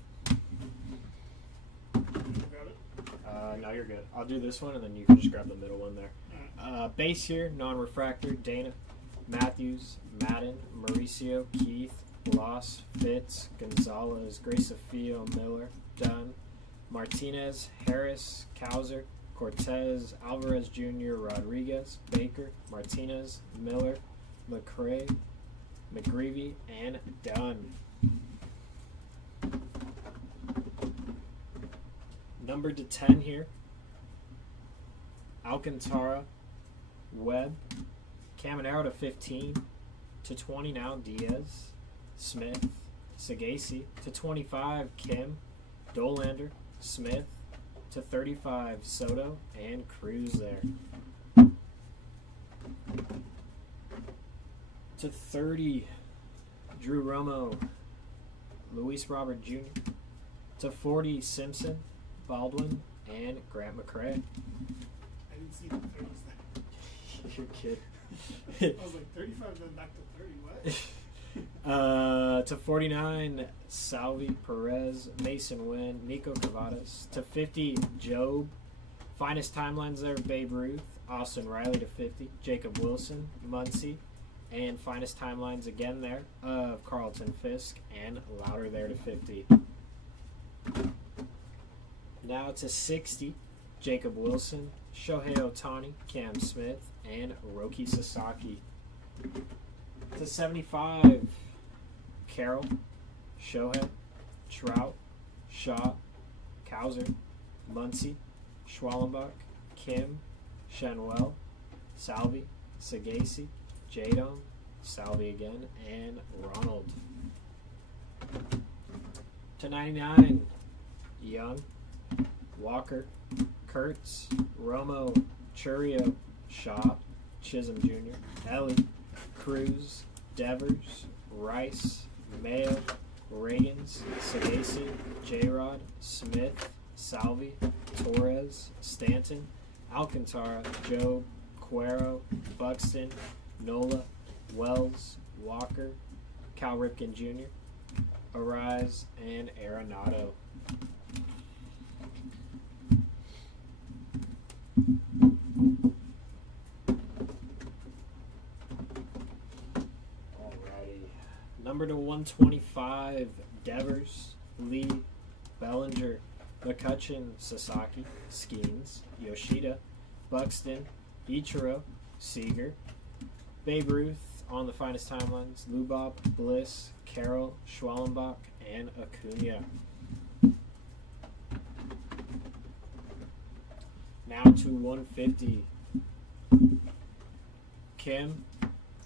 No, you're good. I'll do this one, and then you can just grab the middle one there. Base here, non-refractor, Dana, Matthews, Madden, Mauricio, Keith, Bloss, Fitz, Gonzalez, Grace-Afia, Miller, Dunn, Martinez, Harris, Cowser, Cortez, Alvarez Jr., Rodriguez, Baker, Martinez, Miller, McCrae, McGreevy, and Dunn. Numbered to 10 here. Alcantara, Webb, Caminero to 15. To 20 now, Diaz, Smith, Sagasi. To 25, Kim, Dolander, Smith. To 35, Soto, and Cruz there. To 30, Drew Romo, Luis Robert Jr. To 40, Simpson, Baldwin, and Grant McCrae. I didn't see the 30s there. You're kidding. I was like 35, then back to 30. What? To 49, Salvi, Perez, Mason Wynn, Nico Cavadas. To 50, Job. Finest timelines there, Babe Ruth, Austin Riley to 50, Jacob Wilson, Muncie. And finest timelines again there of Carlton Fisk and Louder there to 50. Now to 60, Jacob Wilson, Shohei Ohtani, Cam Smith, and Roki Sasaki. To 75, Carroll, Shohei, Trout, Shaw, Cowser, Muncie, Schwallenbach, Kim, Shenwell, Salvi, Sagasi, Jadon, Salvi again, and Ronald. To 99, Young, Walker, Kurtz, Romo, Churio, Shaw, Chisholm Jr., Ellie, Cruz, Devers, Rice, Mayo, Reagans, Sagasi, J-Rod, Smith, Salvi, Torres, Stanton, Alcantara, Job, Cuero, Buxton, Nola, Wells, Walker, Cal Ripken Jr., Arise, and Arenado. Alrighty. Number to 125, Devers, Lee, Bellinger, McCutcheon, Sasaki, Skeens, Yoshida, Buxton, Ichiro, Seager, Babe Ruth on the finest timelines, Lubob, Bliss, Carroll, Schwallenbach, and Acuna. Now to 150. Kim,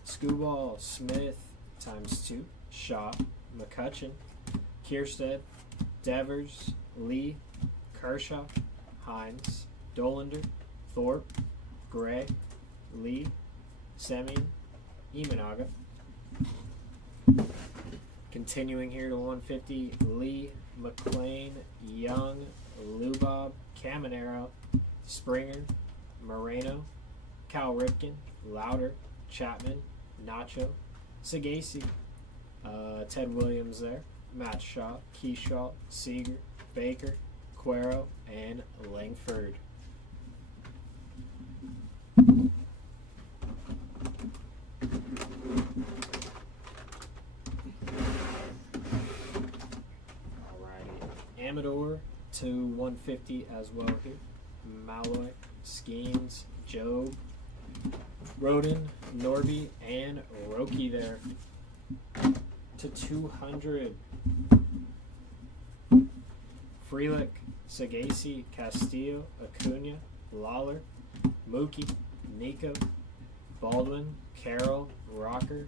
Scooball, Smith ×2, Shaw, McCutcheon, Kierstead, Devers, Lee, Kershaw, Hines, Dolander, Thorpe, Gray, Lee, Semien, Imanaga. Continuing here to 150, Lee, McLean, Young, Lubob, Caminero, Springer, Moreno, Cal Ripken, Louder, Chapman, Nacho, Sagasi, Ted Williams there, Matt Shaw, Keyshaw, Seager, Baker, Cuero, and Langford. Amador to 150 as well here. Malloy, Skeens, Job, Roden, Norby, and Roki there. To 200. Frelick, Sagasi, Castillo, Acuna, Lawler, Mookie, Nico, Baldwin, Carroll, Rocker,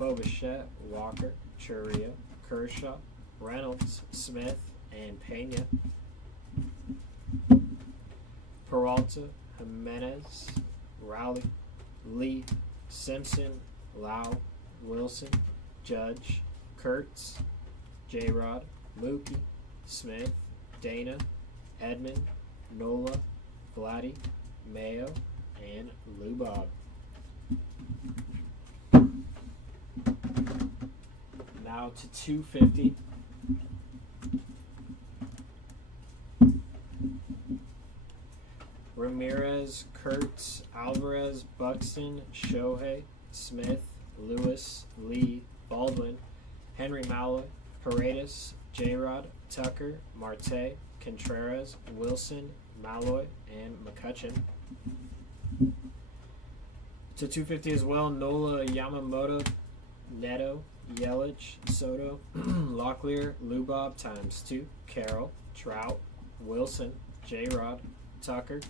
Bobichette, Walker, Churio, Kershaw, Reynolds, Smith, and Pena. Peralta, Jimenez, Rowley, Lee, Simpson, Lau, Wilson, Judge, Kurtz, J-Rod, Mookie, Smith, Dana, Edmund, Nola, Vladdy, Mayo, and Lubob. Now to 250. Ramirez, Kurtz, Alvarez, Buxton, Shohei, Smith, Lewis, Lee, Baldwin, Henry Malloy, Paredes, J-Rod, Tucker, Marte, Contreras, Wilson, Malloy, and McCutcheon. To 250 as well, Nola, Yamamoto, Neto, Yelich, Soto, Locklear, Lubob ×2, Carroll, Trout, Wilson, J-Rod, Tucker,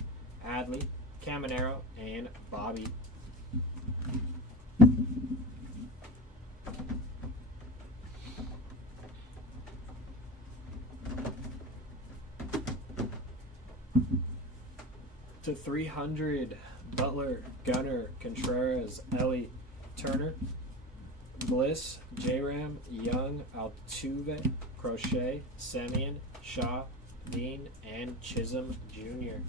Adley, Caminero, and Bobby. To 300, Butler, Gunner, Contreras, Ellie, Turner, Bliss, J-Ram, Young, Altuve, Crochet, Semien, Shaw, Dean, and Chisholm Jr.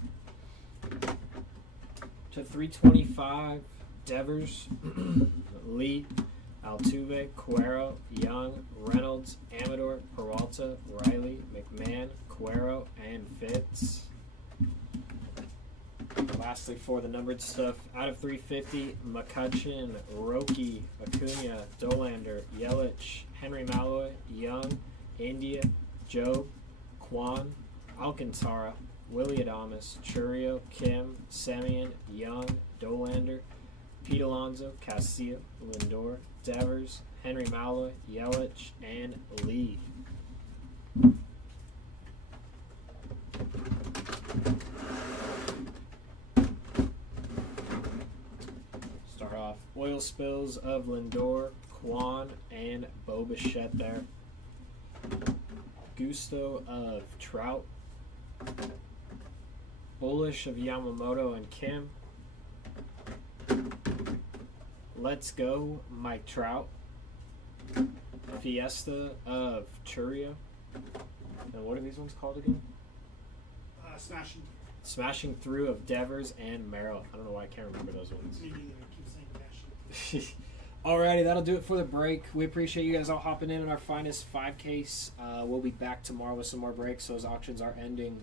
To 325, Devers, Lee, Altuve, Cuero, Young, Reynolds, Amador, Peralta, Riley, McMahon, Cuero, and Fitz. Lastly, for the numbered stuff, out of 350, McCutcheon, Roki, Acuna, Dolander, Yelich, Henry Malloy, Young, India, Job, Kwan, Alcantara, Willie Adames, Churio, Kim, Semien, Young, Dolander, Pete Alonso, Castillo, Lindor, Devers, Henry Malloy, Yelich, and Lee. Start off oil spills of Lindor, Kwan, and Bobichette there. Gusto of Trout. Bullish of Yamamoto and Kim. Let's Go, Mike Trout. Fiesta of Churio. And what are these ones called again? Smashing. Smashing Through of Devers and Merrill. I don't know why I can't remember those ones. Me neither. I keep saying Smashing. Alrighty, that'll do it for the break. We appreciate you guys all hopping in our finest 5 case. We'll be back tomorrow with some more breaks. Those auctions are ending.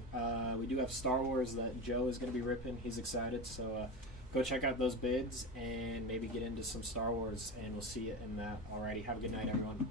We do have Star Wars that Joe is going to be ripping. He's excited. So go check out those bids and maybe get into some Star Wars. And we'll see you in that. Alrighty, have a good night, everyone.